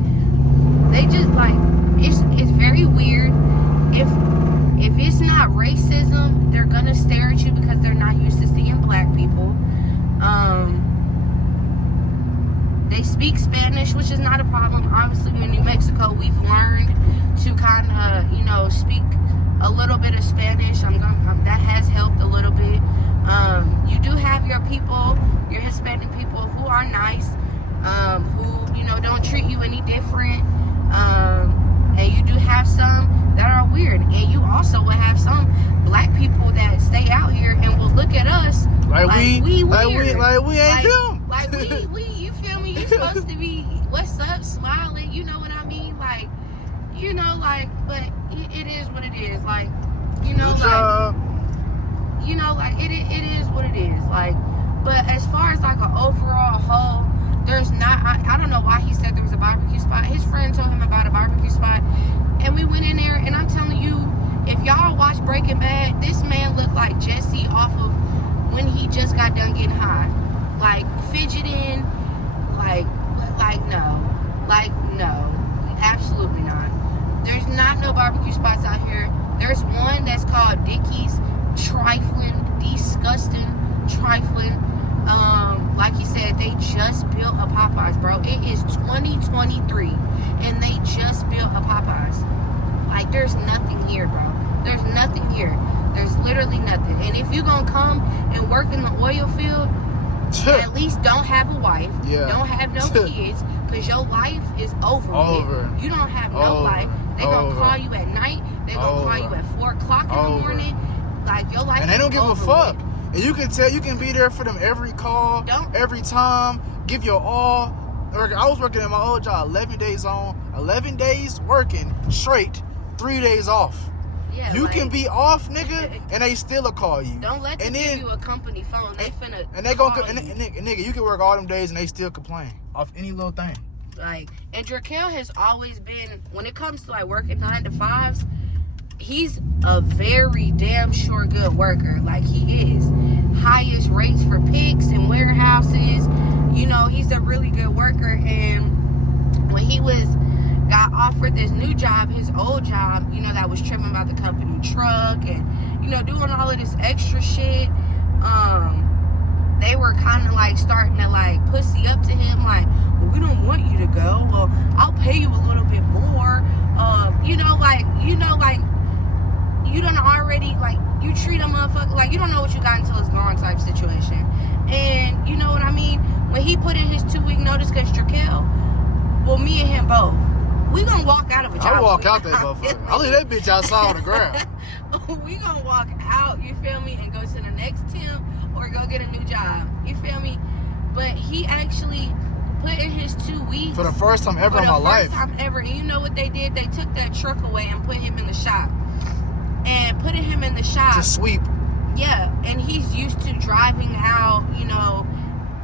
they just like it's very weird. If it's not racism, they're gonna stare at you because they're not used to seeing black people. They speak Spanish, which is not a problem. Obviously, in New Mexico, we've learned to kind of, speak a little bit of Spanish. That has helped a little bit. You do have your people, your Hispanic people, who are nice, who, don't treat you any different. And you do have some that are weird. And you also will have some black people that stay out here and will look at us like we weird. Like we ain't them. Like we, you feel me? You supposed to be, what's up, smiling, you know what I mean? Like, but it is what it is. Like, it is what it is. Like, but as far as like an overall whole, there's not, I don't know why he said there was a barbecue spot. His friend told him about a barbecue spot, and we went in there, and I'm telling you, if y'all watch Breaking Bad, this man looked like Jesse off of when he just got done getting high. Like, fidgeting, no, absolutely not. There's not no barbecue spots out here. There's one that's called Dickie's, trifling, disgusting, trifling. Like he said, they just built a Popeyes, bro. It is 2023, and they just built a Popeyes. Like, there's nothing here, bro. There's nothing here. There's literally nothing. And if you're gonna come and work in the oil field, at least don't have a wife. Yeah. Don't have no kids, because your life is over. Here. You don't have no life. They gonna call you at night. They gonna call you at 4 o'clock in the morning. Like, your life. And they don't give a fuck. With. And you can tell, you can be there for them every call, every time, give your all. I was working at my old job, 11 days on, 11 days working straight, 3 days off. Yeah, you can be off, nigga, and they still call you. Don't let them give you a company phone. They finna and they gonna and nigga, you can work all them days and they still complain off any little thing. Like, and Dra'Quel has always been, when it comes to like working 9 to 5s, he's a very damn sure good worker. Like, he is. Highest rates for picks and warehouses. He's a really good worker. And when he got offered this new job, his old job, that was trimming about the company truck and, doing all of this extra shit, they were kind of like starting to like pussy up to him, like, well, we don't want you to go. Well, I'll pay you a little bit more. you know, like, you don't already, like, you treat a motherfucker, like, you don't know what you got until it's gone type situation. And, you know what I mean? When he put in his 2-week notice, because Dra'Quel, well, me and him both, we gonna walk out of a job. I walk out that motherfucker. I leave that bitch outside on the ground. We gonna walk out, you feel me, and go to the next temp or go get a new job. You feel me? But he actually put in his 2 weeks. For the first time ever in my life. For the first time ever. And you know what they did? They took that truck away and put him in the shop. And putting him in the shop. To sweep. Yeah. And he's used to driving out, you know,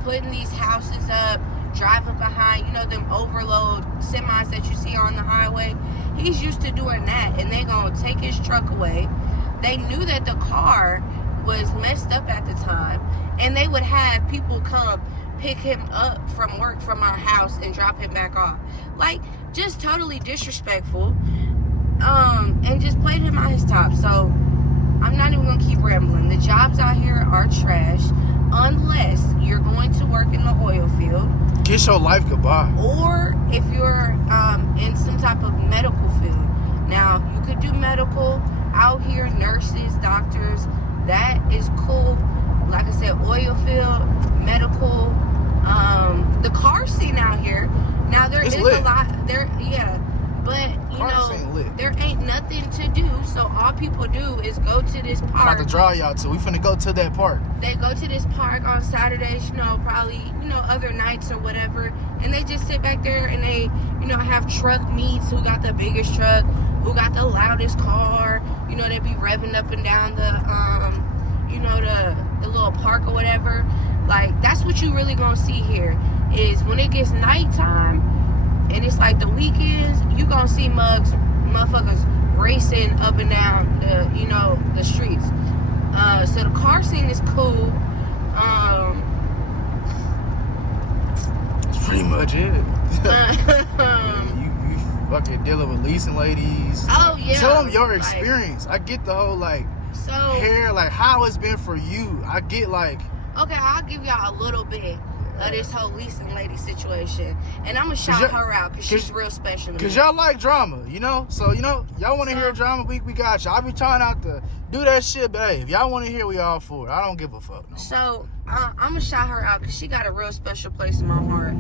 putting these houses up, driving behind, you know, them overload semis that you see on the highway. He's used to doing that. And they're going to take his truck away. They knew that the car was messed up at the time. And they would have people come pick him up from work from our house and drop him back off. Like, just totally disrespectful. And just played him at his top. So I'm not even gonna keep rambling. The jobs out here are trash unless you're going to work in the oil field. Kiss your life goodbye. Or if you're in some type of medical field. Now, you could do medical out here, nurses, doctors. That is cool. Like I said, oil field, medical, the car scene out here. Now there it's is lit. a lot there, yeah. But you Car know, scene lit. there ain't nothing to do. So all people do is go to this I'm about park. to draw y'all to. We finna go to that park. They go to this park on Saturdays, you know, probably, you know, other nights or whatever, and they just sit back there and they, you know, have truck meets. Who got the biggest truck? Who got the loudest car? You know, they be revving up and down the, you know, the little park or whatever. Like, that's what you really gonna see here. Is when it gets nighttime and it's like the weekends, you gonna see motherfuckers racing up and down the, you know, the streets. So the car scene is cool. That's pretty much it. you fucking dealing with leasing ladies. Oh yeah. Tell them your Like, experience. I get the whole like so hair, like how it's been for you. I get like. okay, I'll give y'all a little bit of this whole leasing lady situation, and I'm gonna shout her out because she's real special to me. Cause y'all like drama, you know. So you know, y'all want to hear drama. We got y'all. I be trying not to do that shit, but hey, if y'all want to hear, we all for it. I don't give a fuck. No So I'm gonna shout her out because she got a real special place in my heart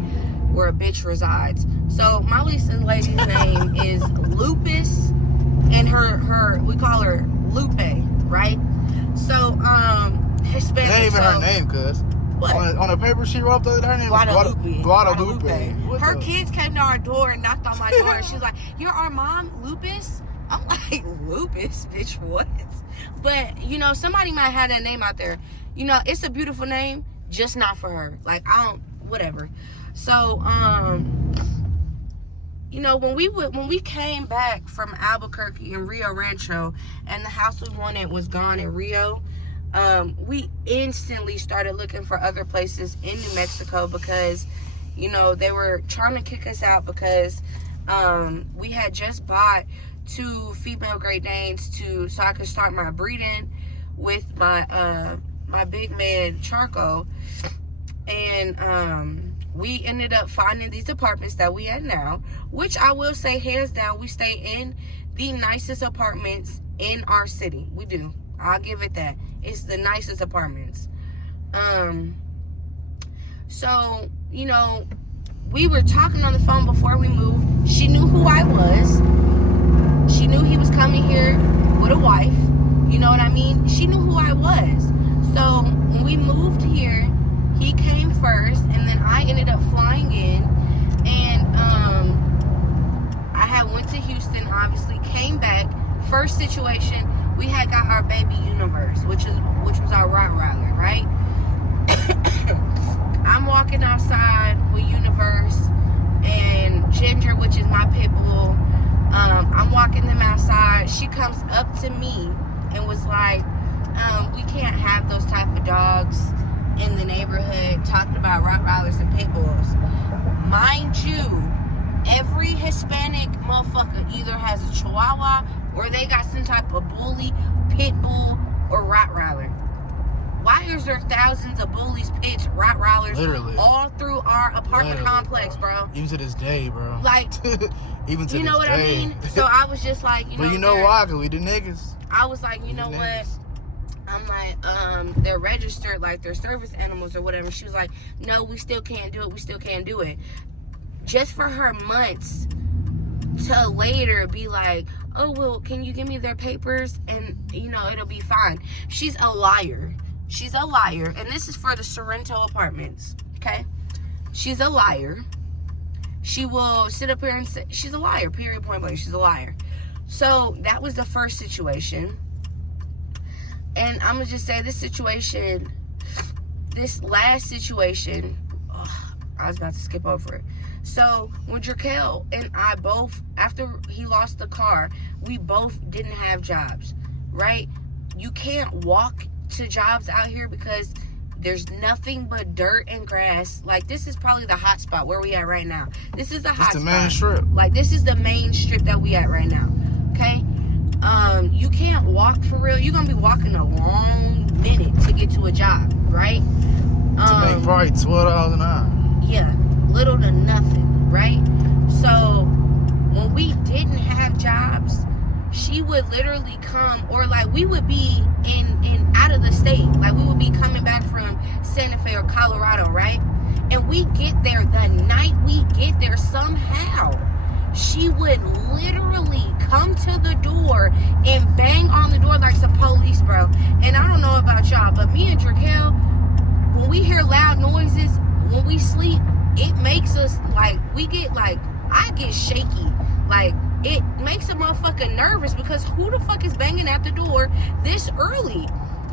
where a bitch resides. So my leasing lady's name is Lupus, and her we call her Lupe, right? So Hispanic. That ain't even so, her name, cuz. What? On a paper she wrote the her name Guadalupe. was Guadalupe. What Her the- kids came to our door and knocked on my door. She's like, "You're our mom, Lupus?" I'm like, "Lupus, bitch, what?" But you know, somebody might have that name out there. You know, it's a beautiful name, just not for her. Like, I don't, whatever. So, you know, when we came back from Albuquerque and Rio Rancho, and the house we wanted was gone in Rio. We instantly started looking for other places in New Mexico because, you know, they were trying to kick us out because we had just bought 2 female Great Danes so I could start my breeding with my my big man Charco, and we ended up finding these apartments that we had now, which I will say hands down we stay in the nicest apartments in our city. We do. I'll give it that. It's the nicest apartments. So, you know, we were talking on the phone before we moved. She knew who I was. She knew he was coming here with a wife. You know what I mean? She knew who I was. So when we moved here, he came first, and then I ended up flying in. And I had went to Houston, obviously, came back. First situation, we had got our baby Universe, which was our Rottweiler, right? I'm walking outside with Universe and Ginger, which is my pit bull. I'm walking them outside. She comes up to me and was like, we can't have those type of dogs in the neighborhood, talking about Rottweilers and pit bulls. Mind you, every Hispanic motherfucker either has a Chihuahua or they got some type of bully, pit bull, or Rottweiler. Why Niggas are thousands of bullies, pits, Rottweilers, Literally. all through our apartment complex, bro. Even to this day, bro. Like, even to you know this what day. I mean? So I was just like, But you know why? Because we the niggas. I was like, you know what? I'm like, they're registered, like they're service animals or whatever. She was like, no, we still can't do it. We still can't do it. Just for her months to later be like, oh, well, can you give me their papers? And, you know, it'll be fine. She's a liar. She's a liar. And this is for the Sorrento apartments, okay? She's a liar. She will sit up here and say, she's a liar, period, point blank. She's a liar. So that was the first situation. And I'm going to just say this last situation, I was about to skip over it. So when Dra'Quel and I both, after he lost the car, we both didn't have jobs, right? You can't walk to jobs out here because there's nothing but dirt and grass. Like, this is probably the hot spot where we at right now. This is the hot spot. It's the main strip. Like, this is the main strip that we at right now, okay? You can't walk for real. You're gonna be walking a long minute to get to a job, right? To make probably $12 an hour. Yeah, little to nothing, right? So when we didn't have jobs, she would literally come, or like we would be in out of the state, like we would be coming back from Santa Fe or Colorado, right? And we get there, the night we get there, somehow she would literally come to the door and bang on the door like some police, bro. And I don't know about y'all, but me and Dra'Quel, when we hear loud noises, when we sleep, it makes us like, we get like, I get shaky. Like, it makes a motherfucker nervous because who the fuck is banging at the door this early?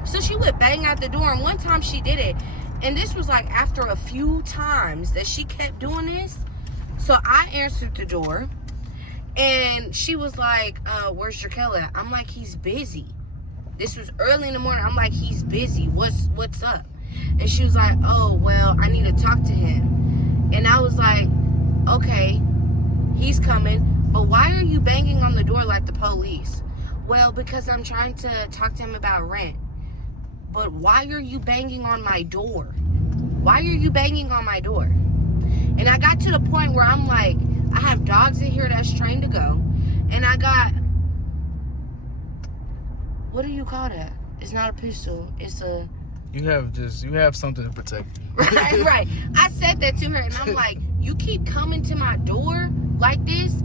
So she would bang at the door, and one time she did it. And this was like after a few times that she kept doing this. So I answered the door, and she was like, where's Dra'Quel at? I'm like, he's busy. This was early in the morning. I'm like, he's busy. What's up? And she was like, oh, well, I need to talk to him. And I was like, okay, he's coming. But why are you banging on the door like the police? Well, because I'm trying to talk to him about rent. But why are you banging on my door? Why are you banging on my door? And I got to the point where I'm like, I have dogs in here that's trained to go. And I got, what do you call that? It's not a pistol. It's a... You have something to protect you. Right. I said that to her, and I'm like, you keep coming to my door like this,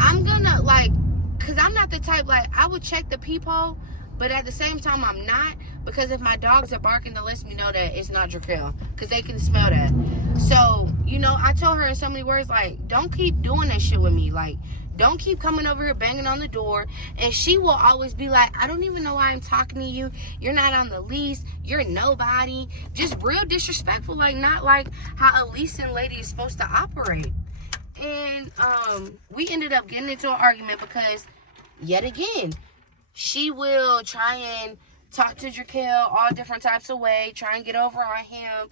I'm gonna, like, because I'm not the type, like, I would check the peephole, but at the same time, I'm not, because if my dogs are barking, that lets me know that it's not Dra'Quel, because they can smell that. So, you know, I told her in so many words, like, don't keep doing that shit with me. Like, don't keep coming over here banging on the door. And she will always be like, I don't even know why I'm talking to you. You're not on the lease. You're nobody. Just real disrespectful, like, not like how a leasing lady is supposed to operate. And we ended up getting into an argument because, yet again, she will try and talk to Dra'Quel all different types of ways, try and get over on him,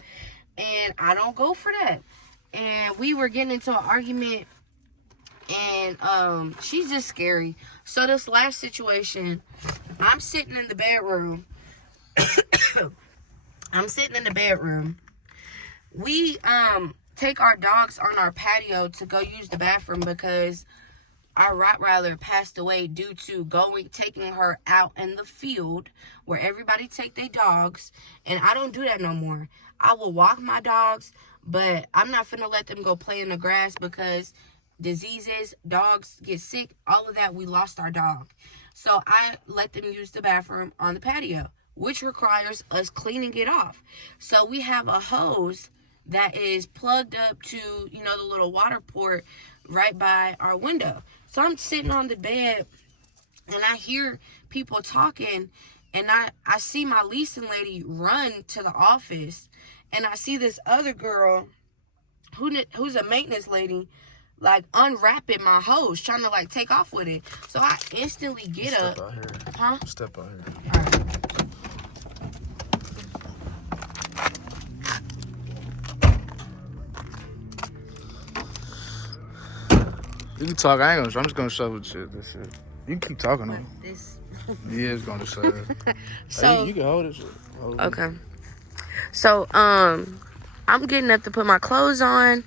and I don't go for that. And we were getting into an argument, and she's just scary. So this last situation, I'm sitting in the bedroom. We take our dogs on our patio to go use the bathroom because our Rottweiler passed away due to taking her out in the field where everybody take their dogs. And I don't do that no more. I will walk my dogs, but I'm not finna let them go play in the grass because diseases, dogs get sick, all of that. We lost our dog. So I let them use the bathroom on the patio, which requires us cleaning it off. So we have a hose that is plugged up to, you know, the little water port right by our window. So I'm sitting on the bed and I hear people talking, and I see my leasing lady run to the office, and I see this other girl who's a maintenance lady, like, unwrapping my hose, trying to, like, take off with it. So I instantly get up. Step out here. Huh? Step out here. All right. You can talk. I'm just gonna show this shit. You can keep talking though. This Yeah, it's gonna serve. So you can hold it. Hold it. okay. So I'm getting up to put my clothes on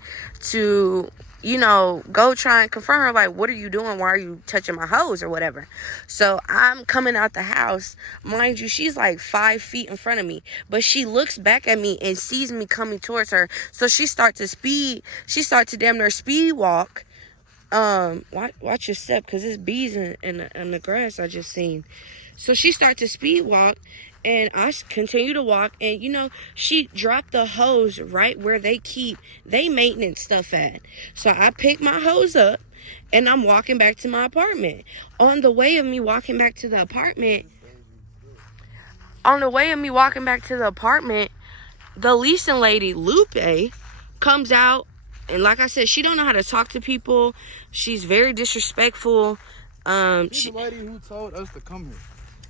to, go try and confront her, like, what are you doing? Why are you touching my hose or whatever? So I'm coming out the house. Mind you, she's like 5 feet in front of me, but she looks back at me and sees me coming towards her. So she starts to damn near speed walk. Watch your step, because there's bees in the grass I just seen. So she starts to speed walk, and I continue to walk, and she dropped the hose right where they keep they maintenance stuff at. So I pick my hose up, and I'm walking back to my apartment. On the way of me walking back to the apartment, the leasing lady, Lupe, comes out, and like I said, she don't know how to talk to people. She's very disrespectful. She's the lady who told us to come here.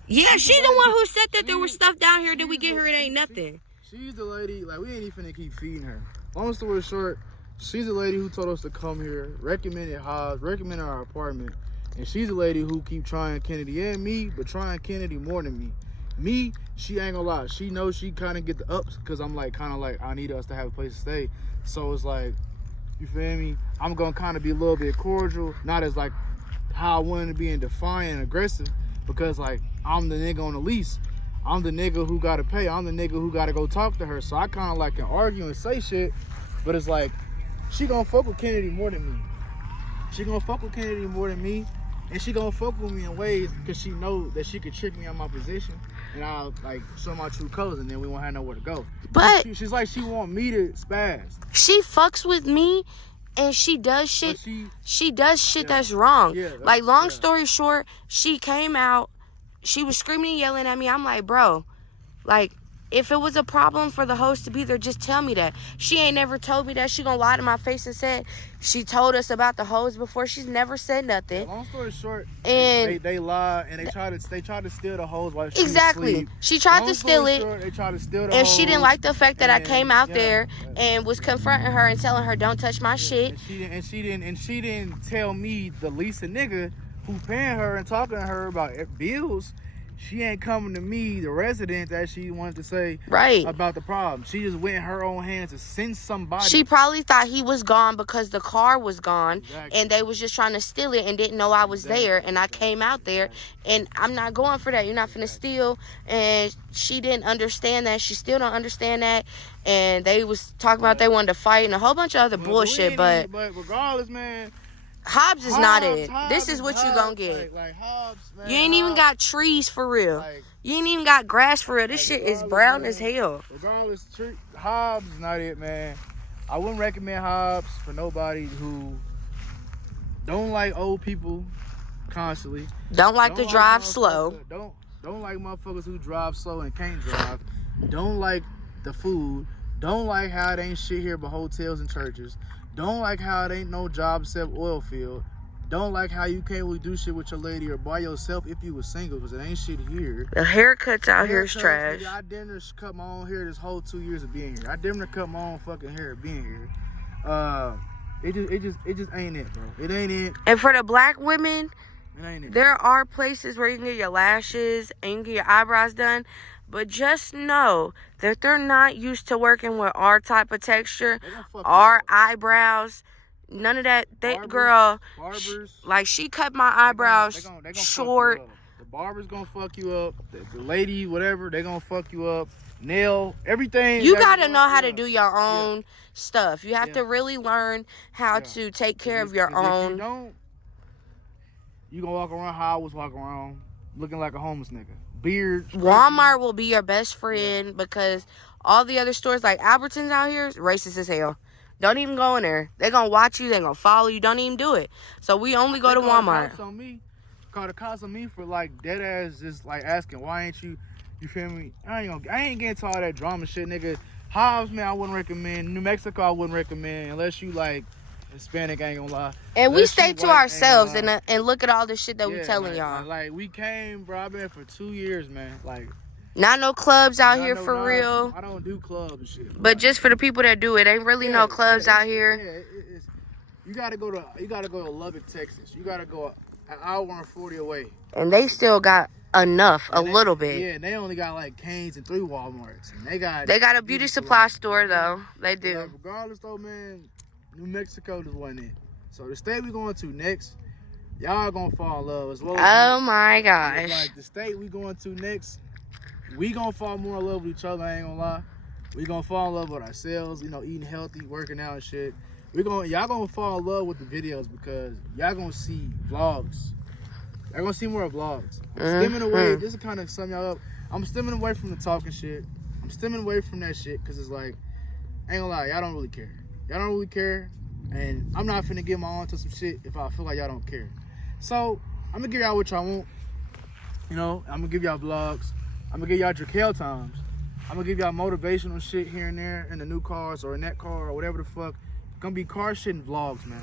Yeah, she's the one who said that there was stuff down here. Did we get here? It ain't nothing. She's the lady, like, we ain't even finna keep feeding her. Long story short, she's the lady who told us to come here, recommended Hobbs, recommended our apartment, and she's the lady who keep trying Kennedy and me, but trying Kennedy more than me. Me, she ain't gonna lie. She knows she kind of get the ups, because I'm like, kind of like, I need us to have a place to stay. So it's like, you feel me? I'm gonna kind of be a little bit cordial, not as like how I wanted to be in defiant and aggressive, because like, I'm the nigga on the lease. I'm the nigga who gotta pay. I'm the nigga who gotta go talk to her. So I kind of like can argue and say shit, but it's like, she gonna fuck with Kennedy more than me. She gonna fuck with Kennedy more than me, and she gonna fuck with me in ways because she know that she could trick me on my position, and I'll like show my true colors, and then we won't have nowhere to go. But she's like, she want me to spaz. She fucks with me, and she does shit. She does shit that's wrong. Yeah, like, long story short, she came out. She was screaming and yelling at me. I'm like, bro, like, if it was a problem for the host to be there, just tell me that. She ain't never told me that. She gonna lie to my face and said she told us about the hose before. She's never said nothing. Yeah, long story short, and they lie, and they try to steal the hose while she exactly. Asleep. She tried to steal it. Short, they tried to steal the and hose, she didn't like the fact that I came out there and was confronting her and telling her, don't touch my shit. And she didn't tell me, the leasing nigga who paying her and talking to her about bills. She ain't coming to me, the resident, that she wanted to say about the problem. She just went in her own hands to send somebody. She probably thought he was gone because the car was gone, and they was just trying to steal it and didn't know I was there, and I came out there, and I'm not going for that. You're not finna steal. And she didn't understand that. She still don't understand that. And they was talking about they wanted to fight and a whole bunch of other bullshit. But regardless, man, Hobbs is not it. This is what you gonna get. Like Hobbs, man, you ain't even got trees for real. You ain't even got grass for real. This shit is brown as hell. Regardless, Hobbs is not it, man. I wouldn't recommend Hobbs for nobody who don't like old people constantly. Don't like to drive slow. Don't like motherfuckers who drive slow and can't drive. Don't like the food. Don't like how it ain't shit here but hotels and churches. Don't like how it ain't no job except oil field. Don't like how you can't really do shit with your lady or by yourself if you was single, because it ain't shit here. The haircuts out here is trash. Nigga, I damn near cut my own hair this whole 2 years of being here. I damn near cut my own fucking hair being here. It just ain't it, bro. It ain't it. And for the black women, it ain't it. There are places where you can get your lashes and you can get your eyebrows done. But just know that they're not used to working with our type of texture, our eyebrows, none of that. Barbers, like, she cut my eyebrows short. The barber's gonna fuck you up. The lady, whatever, they gonna fuck you up. Nail, everything. You gotta know how to do your own stuff. You have to really learn how to take care of your own. If you don't, you gonna walk around how I was walking around, looking like a homeless nigga. Beard. Walmart will be your best friend because all the other stores like Albertsons out here is racist as hell. Don't even go in there. They're gonna watch you. They're gonna follow you. Don't even do it. So we only go to Walmart. Call the cops on me for like dead ass just like asking why ain't you feel me? I ain't getting to all that drama shit, nigga. Hobbs, man, I wouldn't recommend. New Mexico, I wouldn't recommend unless you like Hispanic, I ain't gonna lie. And we stay to ourselves and look at all this shit that we telling y'all. Like, we came, bro. I've been here for 2 years, man. Like, not no clubs out here for real. I don't do clubs and shit. But just for the people that do it, ain't really no clubs out here. You gotta go to Lubbock, Texas. You gotta go an hour and 40 away. And they still got enough, a And they- little bit. Yeah, and they only got like Cane's and 3 Walmarts. And they got a beauty supply store though. They But, do. like, regardless though, man, New Mexico just wasn't it. So the state we going to next, y'all gonna fall in love as well. Oh my gosh. Like the state we going to next, we gonna fall more in love with each other. I ain't gonna lie. We gonna fall in love with ourselves. You know, eating healthy, working out and shit. Y'all gonna fall in love with the videos because y'all gonna see vlogs. Y'all gonna see more vlogs. I'm stemming away. This is kind of sum y'all up. I'm stemming away from the talking shit. I'm stemming away from that shit because it's like, I ain't gonna lie, y'all don't really care. Y'all don't really care, and I'm not finna give my own to some shit if I feel like y'all don't care. So I'm gonna give y'all what y'all want. You know, I'm gonna give y'all vlogs. I'm gonna give y'all Dra'Quel times. I'm gonna give y'all motivational shit here and there in the new cars or in that car or whatever the fuck. Gonna be car shit and vlogs, man.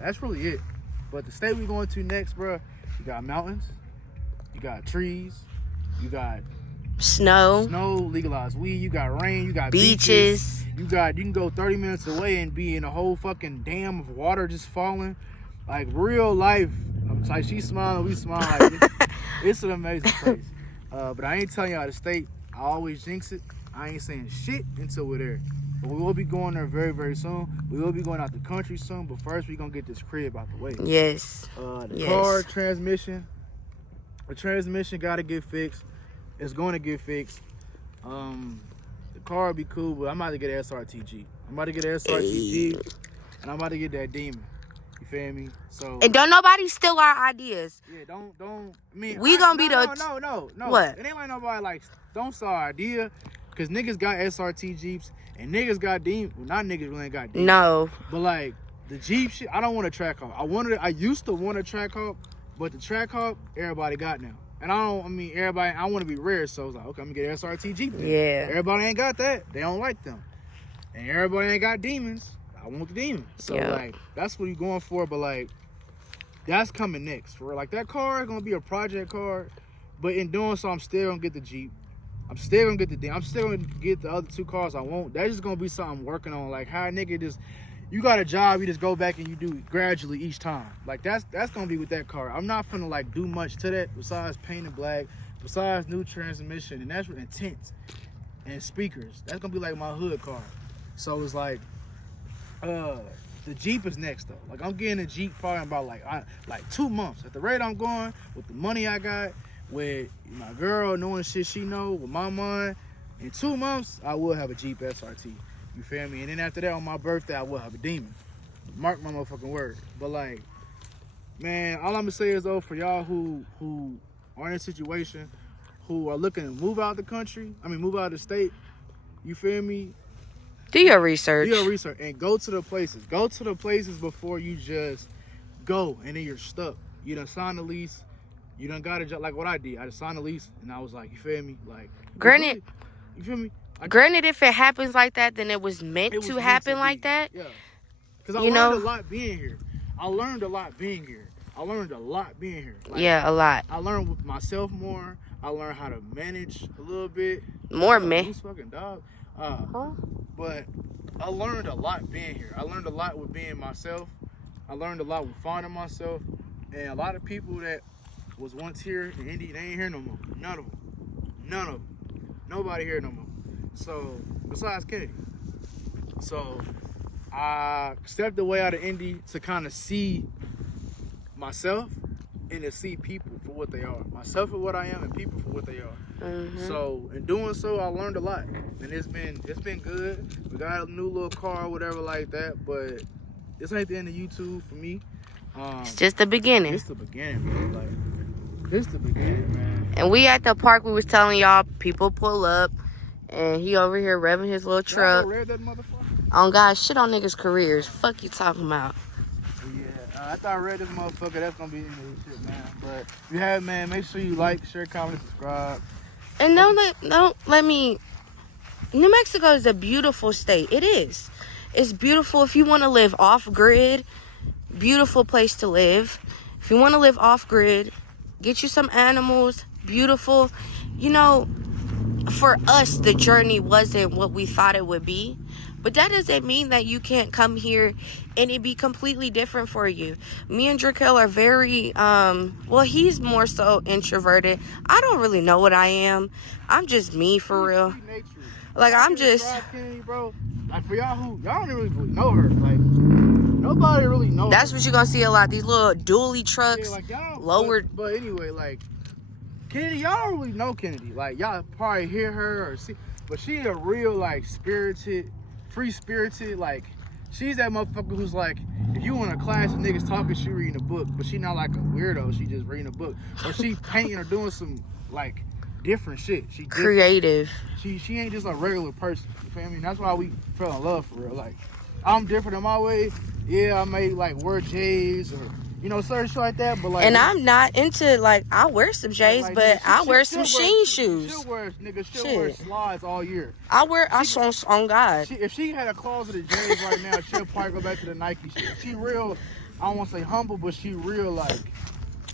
That's really it. But the state we going to next, bro, you got mountains, you got trees, you got Snow, legalized weed, you got rain, you got beaches. you can go 30 minutes away and be in a whole fucking dam of water just falling. Like real life. It's like she's smiling, we smile. Like it's an amazing place. But I ain't telling y'all the state. I always jinx it. I ain't saying shit until we're there. But we will be going there very, very soon. We will be going out the country soon. But first, we gonna get this crib out the way. Yes. The car transmission. The transmission gotta get fixed. It's going to get fixed. The car will be cool, but I'm about to get an SRTG. I'm about to get an SRTG, and I'm about to get that Demon. You feel me? So. And don't nobody steal our ideas. Yeah, don't. I mean, We gonna be the. No. What? It ain't like nobody like don't sell our idea, cause niggas got SRT Jeeps and niggas got Demon. Well, not niggas really ain't got Demon. No. But like the Jeep shit, I don't want a Trackhawk. I used to want a Trackhawk, but the Trackhawk everybody got now. And I want to be rare, so I was like, okay, I'm gonna get an SRT Jeep then. Yeah. Everybody ain't got that. They don't like them. And everybody ain't got Demons. I want the Demon. So like, that's what you going for, but like, that's coming next. For like that car is gonna be a project car, but in doing so, I'm still gonna get the Jeep. I'm still gonna get the Demon. I'm still gonna get the other 2 cars I want. That's just gonna be something I'm working on. Like how a nigga just, you got a job, you just go back and you do it gradually each time. Like that's gonna be with that car. I'm not finna like do much to that besides painting black, besides new transmission, and that's with intense and speakers. That's gonna be like my hood car. So it's like, the Jeep is next though. Like I'm getting a Jeep probably in about like 2 months. At the rate I'm going, with the money I got, with my girl knowing shit she know, with my mind, in 2 months I will have a Jeep SRT. You feel me? And then after that, on my birthday, I will have a Demon. Mark my motherfucking word. But like, man, all I'm gonna say is though, for y'all who are in a situation, who are looking to move out the country, move out of the state, you feel me? Do your research. Do your research and go to the places. Go to the places before you just go and then you're stuck. You done signed the lease. You done got a job. Like what I did. I just signed the lease and I was like, you feel me? Like, Granted, you feel me? Granted, if it happens like that, then it was meant to happen like that. Yeah. Because I learned a lot being here. I learned a lot being here. Like, yeah, a lot. I learned with myself more. I learned how to manage a little bit. More Who's fucking dog? But I learned a lot being here. I learned a lot with being myself. I learned a lot with finding myself. And a lot of people that was once here in Indy, they ain't here no more. None of them. Nobody here no more. So, besides Kennedy. So, I stepped away out of Indy to kind of see myself and to see people for what they are. Myself for what I am and people for what they are. Mm-hmm. So, in doing so, I learned a lot. And it's been good. We got a new little car or whatever like that, but this ain't the end of YouTube for me. It's just the beginning. It's the beginning, man. Like, it's the beginning, man. And we at the park, we was telling y'all, people pull up, and he over here revving his little truck. Rev that motherfucker? Oh, God, shit on niggas' careers. Fuck you talking about. Yeah, I thought I read this motherfucker. That's gonna be the end of this shit, man. But if you have, man, make sure you like, share, comment, subscribe. And don't let me. New Mexico is a beautiful state. It is. It's beautiful if you want to live off grid. Beautiful place to live. If you want to live off grid, get you some animals. Beautiful. You know, for us, the journey wasn't what we thought it would be. But that doesn't mean that you can't come here and it be completely different for you. Me and Dra'Quel are very, well, he's more so introverted. I don't really know what I am. I'm just me for real. Like, I'm just... Kennedy, bro. Like, for y'all don't really know her. Like, nobody really knows That's her. what you're going to see a lot. These little dually trucks, yeah, like, y'all, lowered... But anyway, like, Kennedy, y'all don't really know Kennedy. Like, y'all probably hear her or see... But she a real, like, spirited, free-spirited, like... She's that motherfucker who's like, if you in a class of niggas talking, she reading a book. But she not like a weirdo. She just reading a book. Or she painting or doing some, like... different shit. She different. Creative. She ain't just a regular person. You feel me? That's why we fell in love for real. Like, I'm different in my way. Yeah, I may like wear J's or certain shit like that. But like, and I'm not into like I wear some J's, like, but I wear some Sheen shoes. She'll wear slides all year. I on God. If she had a closet of J's right now, she'll probably go back to the Nike shit. She real. I don't want to say humble, but she real like.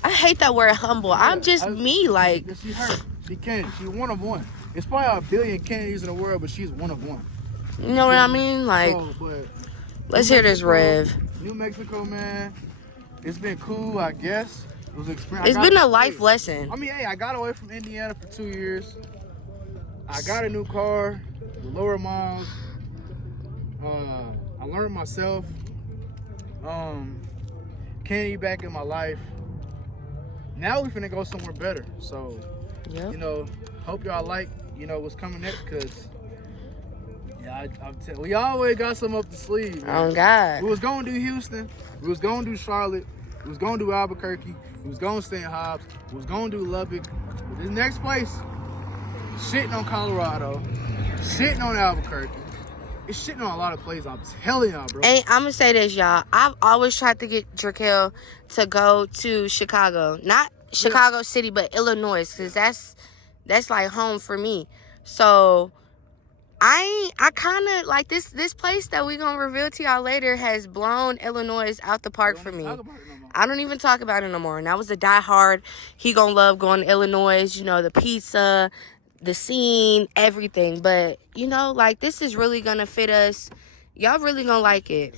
I hate that word humble. Yeah, I'm just me. Like she hurt. She Kennedy. She's one of one. It's probably a billion Kennedys in the world, but she's one of one. You know what I mean? Like, let's hear this, Rev. New Mexico, man. It's been cool, I guess. It was experience. It's been a life lesson. I mean, hey, I got away from Indiana for 2 years. I got a new car, lower miles. I learned myself. Kennedy back in my life. Now we finna go somewhere better. So, yep. Hope y'all like, what's coming next, because, yeah, we always got something up the sleeve, man. Oh, God. We was going to do Houston. We was going to do Charlotte. We was going to do Albuquerque. We was going to St. Hobbs. We was going to do Lubbock. But this next place, shitting on Colorado, shitting on Albuquerque. It's shitting on a lot of places. I'm telling y'all, bro. And I'm going to say this, y'all. I've always tried to get Dra'Quel to go to Chicago. Not Chicago City, but Illinois, because that's like home for me. So I kind of like this place that we're going to reveal to y'all later has blown Illinois out the park for me. I don't even talk about it no more. And I was a diehard. He going to love going to Illinois, the pizza, the scene, everything. But, like, this is really going to fit us. Y'all really going to like it.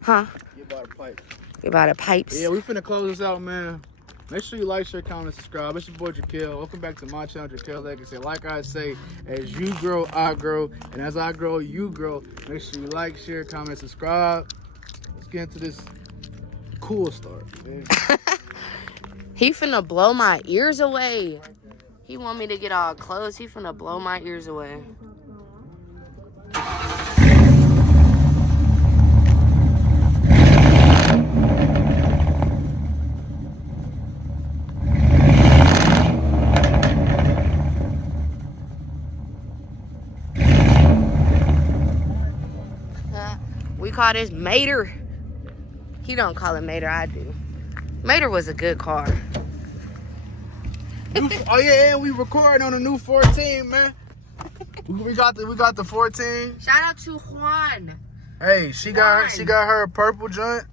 Huh? You bought a pipe. You bought a pipes. Yeah, we finna close this out, man. Make sure you like, share, comment, subscribe. It's your boy Dra'Quel. Welcome back to my channel, Dra'Quel Legacy. Like I say, as you grow, I grow. And as I grow, you grow. Make sure you like, share, comment, subscribe. Let's get into this cool start, man. He finna blow my ears away. He want me to get all close. He finna blow my ears away. We call this Mater. He don't call it Mater, I do. Mater was a good car. Oh yeah, and we recording on the new 14, man. We got the 14. Shout out to Juan. Hey, she got her purple joint.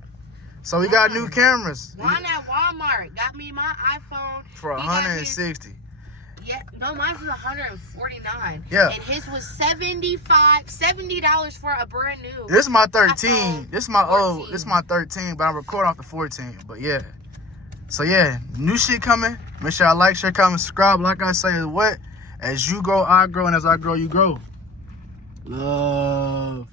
So we got new cameras. Juan at Walmart got me my iPhone For 160. Yeah, no, mine was 149. Yeah. And his was $70 for a brand new. This is my 13. This is my 14. This is my 13, but I'm recording off the 14. But yeah. So yeah, new shit coming. Make sure I like, share, comment, subscribe. Like I say, is what? As you grow, I grow, and as I grow, you grow. Love.